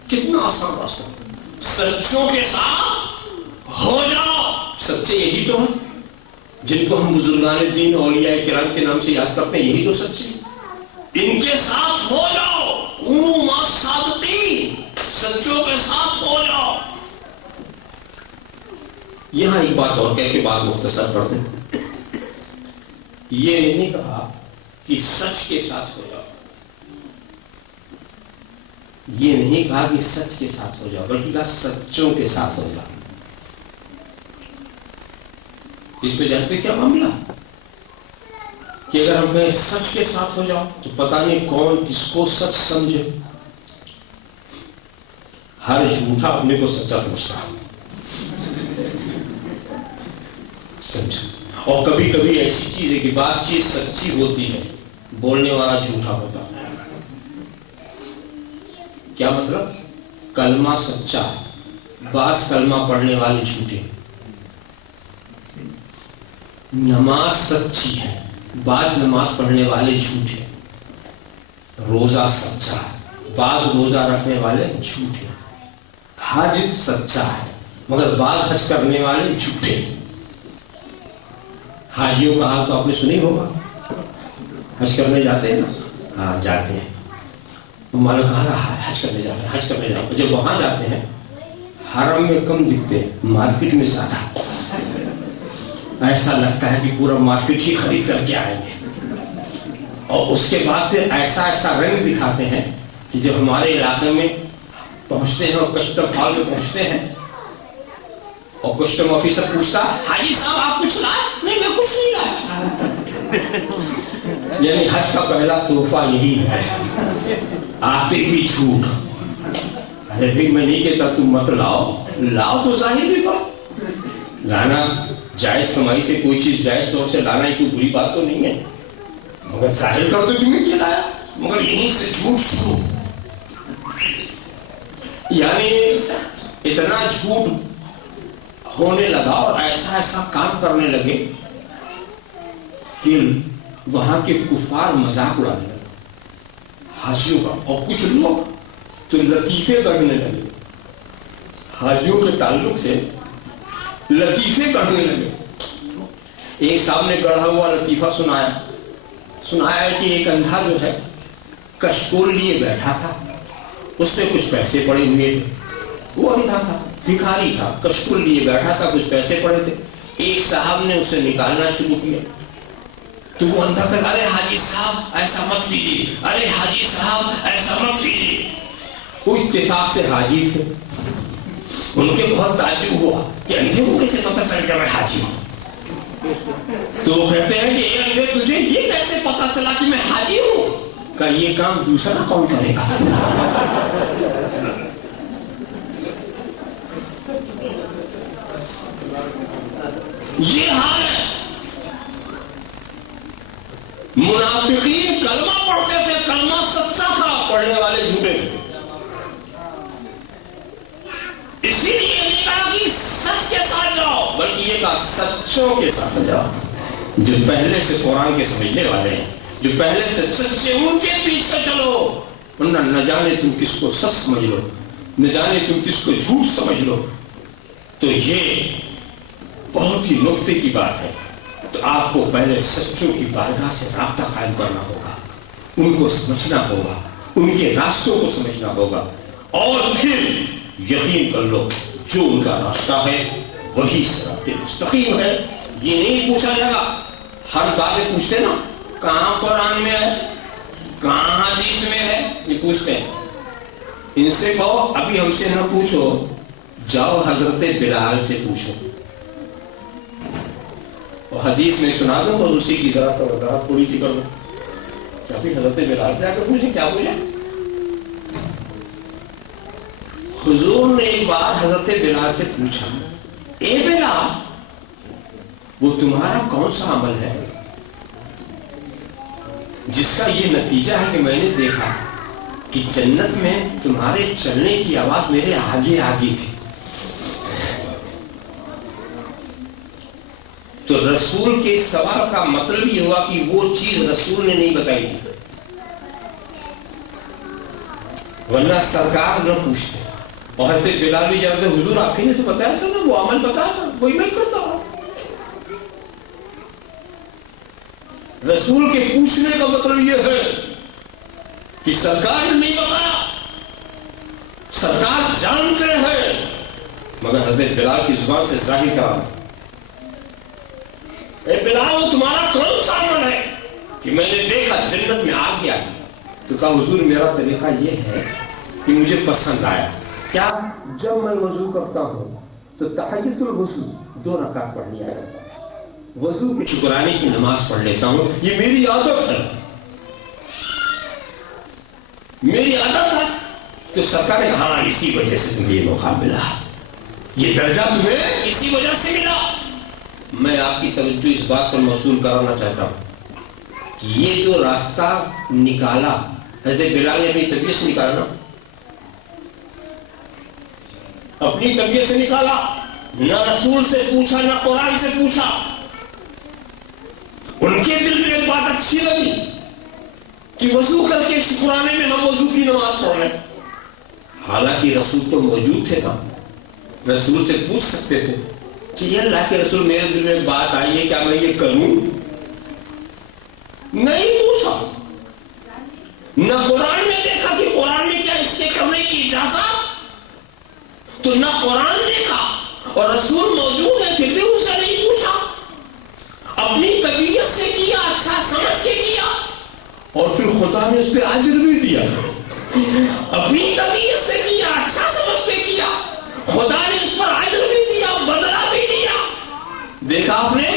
کتنا آسان راستہ, سچوں کے ساتھ ہو جاؤ. سچے یہی تو ہیں جن کو ہم بزرگان دین اولیاء کرام کے نام سے یاد کرتے ہیں, یہی تو سچے. ان کے ساتھ ہو جاؤ, کونوا مع الصادقین, سچوں کے ساتھ ہو جاؤ. یہاں ایک بات اور کہہ کے بات مختصر کر دیں. یہ نہیں کہا کہ سچ کے ساتھ ہو جاؤ, یہ نہیں کہا کہ سچ کے ساتھ ہو جاؤ, بلکہ کہا سچوں کے ساتھ ہو جاؤ. اس پہ جانتے کیا معاملہ کہ اگر ہم کہیں سچ کے ساتھ ہو جاؤ تو پتہ نہیں کون کس کو سچ سمجھے. ہر جھوٹا اپنے کو سچا سمجھتا ہے, سمجھا. اور کبھی کبھی ایسی چیز ہے کہ بات چیز سچی ہوتی ہے, بولنے والا جھوٹا ہوتا ہے. کیا مطلب کلمہ سچا ہے، بعض کلمہ پڑھنے والے جھوٹے، نماز سچی ہے، بعض نماز پڑھنے والے جھوٹے، روزہ سچا ہے، بعض روزہ رکھنے والے جھوٹے، حج سچا ہے مگر بعض حج کرنے والے جھوٹے۔ حاجیوں کا حال تو آپ نے سنی ہوگا، حج کرنے جاتے ہیں نا، ہاں جاتے ہیں، معلوم کہا رہا ہے حج کرنے جاتے ہیں، حج کرنے جاتے ہیں، جب وہاں جاتے ہیں حرم میں کم دکھتے ہیں، مارکیٹ میں زیادہ، ایسا لگتا ہے کہ پورا مارکیٹ ہی خرید کر کے آئیں گے، اور اس کے بعد پھر ایسا ایسا رنگ دکھاتے ہیں کہ جب ہمارے علاقے میں پہنچتے ہیں اور کسٹم ہال میں پہنچتے ہیں اور کسٹم آفیسر پوچھتا حاجی صاحب آپ کچھ لائے؟ نہیں میں کچھ نہیں لایا۔ یعنی حج کا پہلا تحفہ یہی ہے، آتے ہی جھوٹ۔ ارے بھی میں نہیں کہتا تم مت لاؤ تو ظاہر بھی کرو، لانا جائز کمائی سے کوئی چیز جائز طور سے لانا ہی کوئی بری بات تو نہیں ہے، مگر ظاہر کر دو تمہیں کیا لایا، مگر یہیں سے جھوٹ شروع۔ یعنی اتنا جھوٹ ہونے لگا اور ایسا ایسا کام کرنے لگے کہ وہاں کے کفار مذاق اڑانے لگے حاجیوں کا، اور کچھ لوگ تو لطیفے کرنے لگے، حاجیوں کے تعلق سے لطیفے کرنے لگے۔ ایک صاحب نے گڑھا ہوا لطیفہ سنایا کہ ایک اندھا جو ہے کشکول لیے بیٹھا تھا، اس پہ کچھ پیسے پڑے ہوئے تھے، وہ اندھا تھا، بھکاری تھا، کشکول لیے بیٹھا تھا، کچھ پیسے پڑے تھے، ایک صاحب نے اسے نکالنا شروع کیا تو وہ اندھا کہا ارے حاجی صاحب ایسا مت کیجیے، ارے حاجی صاحب ایسا مت کیجیے۔ وہ اتفاق سے حاجی تھے، ان کے بہت تعجب ہوا کہ اندھے کو کیسے پتہ چل گیا میں حاجی ہوں، تو وہ کہتے ہیں کہ اے اندھے تجھے یہ کیسے پتہ چلا کہ میں حاجی ہوں؟ کہ یہ کام دوسرا کون کرے گا؟ یہ حال ہے، منافقین کلمہ پڑھتے تھے، کلمہ سچا تھا، پڑھنے والے جھوٹے تھے، اسی لیے نہیں کہا کہ سچ کے ساتھ جاؤ، بلکہ یہ کہا سچوں کے ساتھ جاؤ، جو پہلے سے قرآن کے سمجھنے والے ہیں، جو پہلے سے سچے ان کے پیچھے چلو، ورنہ نہ جانے تم کس کو سچ سمجھ لو، نہ جانے تم کس کو جھوٹ سمجھ لو۔ تو یہ بہت ہی نکتے کی بات ہے، تو آپ کو پہلے سچوں کی بارگاہ سے رابطہ قائم کرنا ہوگا، ان کو سمجھنا ہوگا، ان کے راستوں کو سمجھنا ہوگا، اور پھر یقین کر لو جو ان کا راستہ ہے وہی صراط مستقیم ہے۔ یہ نہیں پوچھا جائے گا، ہر باتیں پوچھتے نا کہاں قرآن میں ہے، کہاں حدیث میں ہے، یہ پوچھتے ہیں، ان سے کہو ابھی ہم سے نہ پوچھو، جاؤ حضرت بلال سے پوچھو، اور حدیث میں سنا دو اور اسی کی ذرا وضاحت تھوڑی سی کر دو، ابھی حضرت بلال سے آ کر پوچھیں کیا بولے؟ حضور نے ایک بار حضرت بلال سے پوچھا اے بلال وہ تمہارا کون سا عمل ہے جس کا یہ نتیجہ ہے کہ میں نے دیکھا کہ جنت میں تمہارے چلنے کی آواز میرے آگے آگے تھی؟ تو رسول کے سوال کا مطلب یہ ہوا کہ وہ چیز رسول نے نہیں بتائی تھی، ورنہ سرکار نہ پوچھتے، اور حضرت بلال بھی جاتے حضور آپ ہی نے تو بتایا تھا نا، وہ عمل بتایا تھا وہی میں کرتا ہوں۔ رسول کے پوچھنے کا مطلب یہ ہے کہ سرکار نے نہیں بتایا، سرکار جانتے ہیں، مگر حضرت بلال کی زبان سے ظاہر کرا اے بلال وہ تمہارا کون سا عمل ہے کہ میں نے دیکھا جنت میں آگ گیا، تو کہا حضور میرا طریقہ یہ ہے کہ مجھے پسند آیا کیا جب میں وضو کرتا ہوں تو تحیۃ الوضو 2 رکعت پڑھ لیا کرتا ہوں، وضو کی شکرانے کی نماز پڑھ لیتا ہوں، یہ میری عادت ہے، میری عادت ہے۔ تو سرکار نے کہا ہاں اسی وجہ سے تمہیں یہ موقع ملا، یہ درجہ تمہیں اسی وجہ سے ملا۔ میں آپ کی توجہ اس بات پر مبذول کرانا چاہتا ہوں کہ یہ جو راستہ نکالا حضرت بلال نے اپنی طبیعت سے نکالا نا، اپنی طبیعت سے نکالا، نہ رسول سے پوچھا نہ قرآن سے پوچھا. ان کے دل میں ایک بات اچھی لگی کہ وضو کر کے شکرانے میں ہم وضو کی نماز پڑھ رہے ہیں. حالانکہ رسول تو موجود تھے نا، رسول سے پوچھ سکتے تھے کہ یہ اللہ کے رسول میرے دل میں ایک بات آئی ہے، کیا میں یہ کروں؟ نہیں پوچھا. نہ قرآن میں دیکھا کہ قرآن میں کیا اس کے کرنے کی اجازت، تو نہ قرآن دیکھا اور رسول موجود ہے پھر بھی اسے نہیں پوچھا. اپنی طبیعت سے کیا، اچھا سمجھ کے کیا، اور پھر خدا نے اس پہ اجر بھی دیا. اپنی طبیعت سے کیا، اچھا سمجھ کے کیا، خدا نے اس پر اجر بھی دیا، بدلہ بھی دیا. دیکھا آپ نے؟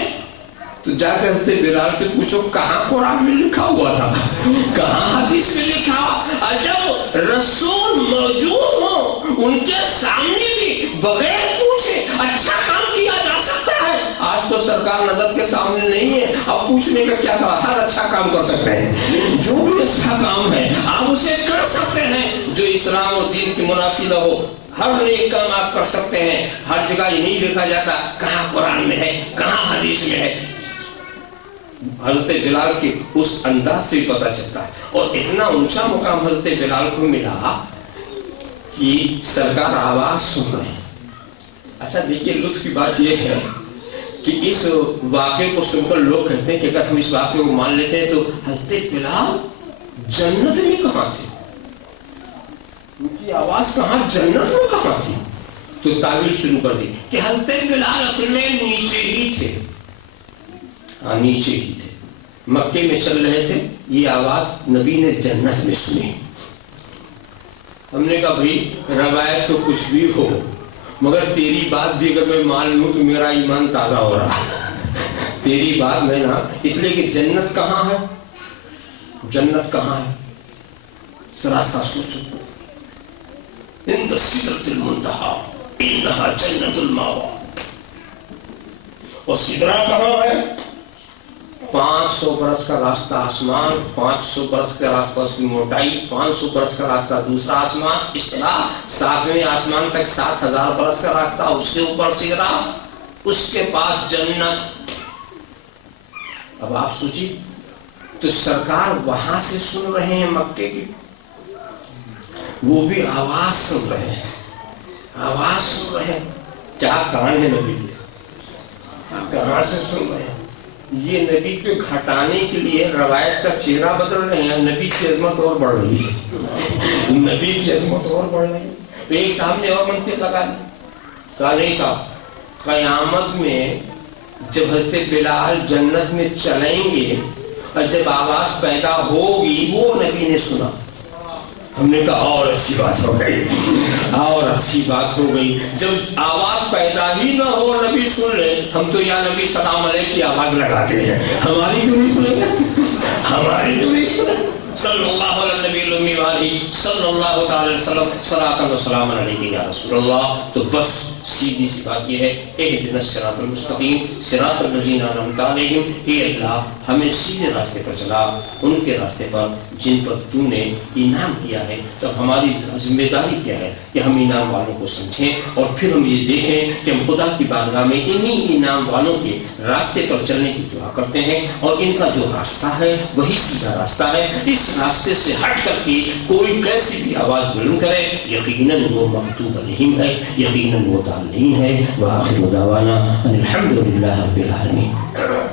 تو جا کر حضرت بلال سے پوچھو کہاں قرآن میں لکھا ہوا تھا، کہاں حدیث میں لکھا. جب رسول موجود ہو ان کے سامنے بھی بغیر پوچھے اچھا کام کیا جا سکتا ہے. آج تو سرکار نظر کے سامنے نہیں ہے، اب پوچھنے کا کیا تھا، ہر اچھا کام کر سکتے ہیں. جو بھی اچھا کام ہے آپ اسے کر سکتے ہیں جو اسلام اور دین کی منافی نہ ہو. ہر نیک کام آپ کر سکتے ہیں. ہر جگہ یہ نہیں دیکھا جاتا کہاں قرآن میں ہے کہاں حدیث میں ہے. حضرت بلال کے اس انداز سے پتہ چلتا ہے. اور اتنا اونچا مقام حضرت بلال کو ملا کہ سرکار آواز سن رہے ہیں. اچھا دیکھیے لطف کی بات یہ ہے کہ اس واقعے کو سن کر لوگ کہتے ہیں کہ اگر ہم اس واقعے کو مان لیتے ہیں تو حضرت بلال جنت میں کہاں تھے، ان کی آواز کہاں جنت میں کہاں تھی. تو تعبیر شروع کر دی کہ حضرت بلال اصل میں نیچے ہی تھے، نیچے ہی تھے، مکے میں چل رہے تھے. یہ آواز نبی نے جنت میں سنی. ہم نے کہا بھائی روایت تو کچھ بھی ہو مگر تیری بات بھی اگر میں مان لوں تو میرا ایمان تازہ ہو رہا. تیری بات میں نا، اس لیے کہ جنت کہاں ہے، جنت کہاں ہے ذرا سا سوچو. سدرۃ المنتہا انہا جنت الماوا. اور سدرہ کہاں ہے؟ 500 برس کا راستہ آسمان، 500 برس کا راستہ اس کی موٹائی، 500 برس کا راستہ دوسرا آسمان، اس طرح 7ویں آسمان تک 7000 برس کا راستہ، اس کے اوپر سدرہ، اس کے پاس جنت. اب آپ سوچیے تو سرکار وہاں سے سن رہے ہیں مکے کی، وہ بھی آواز سن رہے ہیں، آواز سن رہے ہیں. کیا کان ہے نبی کے، کہاں سے سن رہے ہیں. یہ نبی کو گھٹانے کے لیے روایت کا چہرہ بدل رہے ہیں. نبی کی عظمت اور بڑھ رہی ہے، نبی کی عظمت اور بڑھ رہی ہے. تو ایک صاحب نے اور منطق لگا دی، کہا نہیں صاحب قیامت میں جب حضرت بلال جنت میں چلیں گے اور جب آواز پیدا ہوگی وہ نبی نے سنا. ہم نے کہا اور اچھی بات ہو گئی، اور اچھی بات ہو گئی. جب آواز پیدا ہی نہ ہو نبی سن لے، ہم تو یا نبی سلام علیہ کی آواز لگاتے ہیں، ہماری کیوں نہیں سنیں، ہماری کیوں نہیں سنیں. صلی اللہ علیہ نبی الامی والی صلی اللہ تعالی وسلم صلاۃ و سلام علیہ یا رسول اللہ. تو بس سیدھی سی بات یہ ہے، اہدنا الصراط المستقیم صراط الذین انعمت علیہم. اے اللہ ہمیں سیدھے راستے پر چلا، ان کے راستے پر جن پر تو نے انعام کیا ہے. تو ہماری ذمہ داری کیا ہے کہ ہم انعام والوں کو سمجھیں اور پھر ہم یہ دیکھیں کہ ہم خدا کی بارگاہ میں انہی انعام والوں کے راستے پر چلنے کی دعا کرتے ہیں. اور ان کا جو راستہ ہے وہی سیدھا راستہ ہے. اس راستے سے ہٹ کر کے کوئی کیسی بھی آواز بلند کرے یقیناً وہ مغضوب علیہم ہے، یقیناً وہ ضالین ہے. وآخر دعوانا ان الحمد للہ رب العالمین.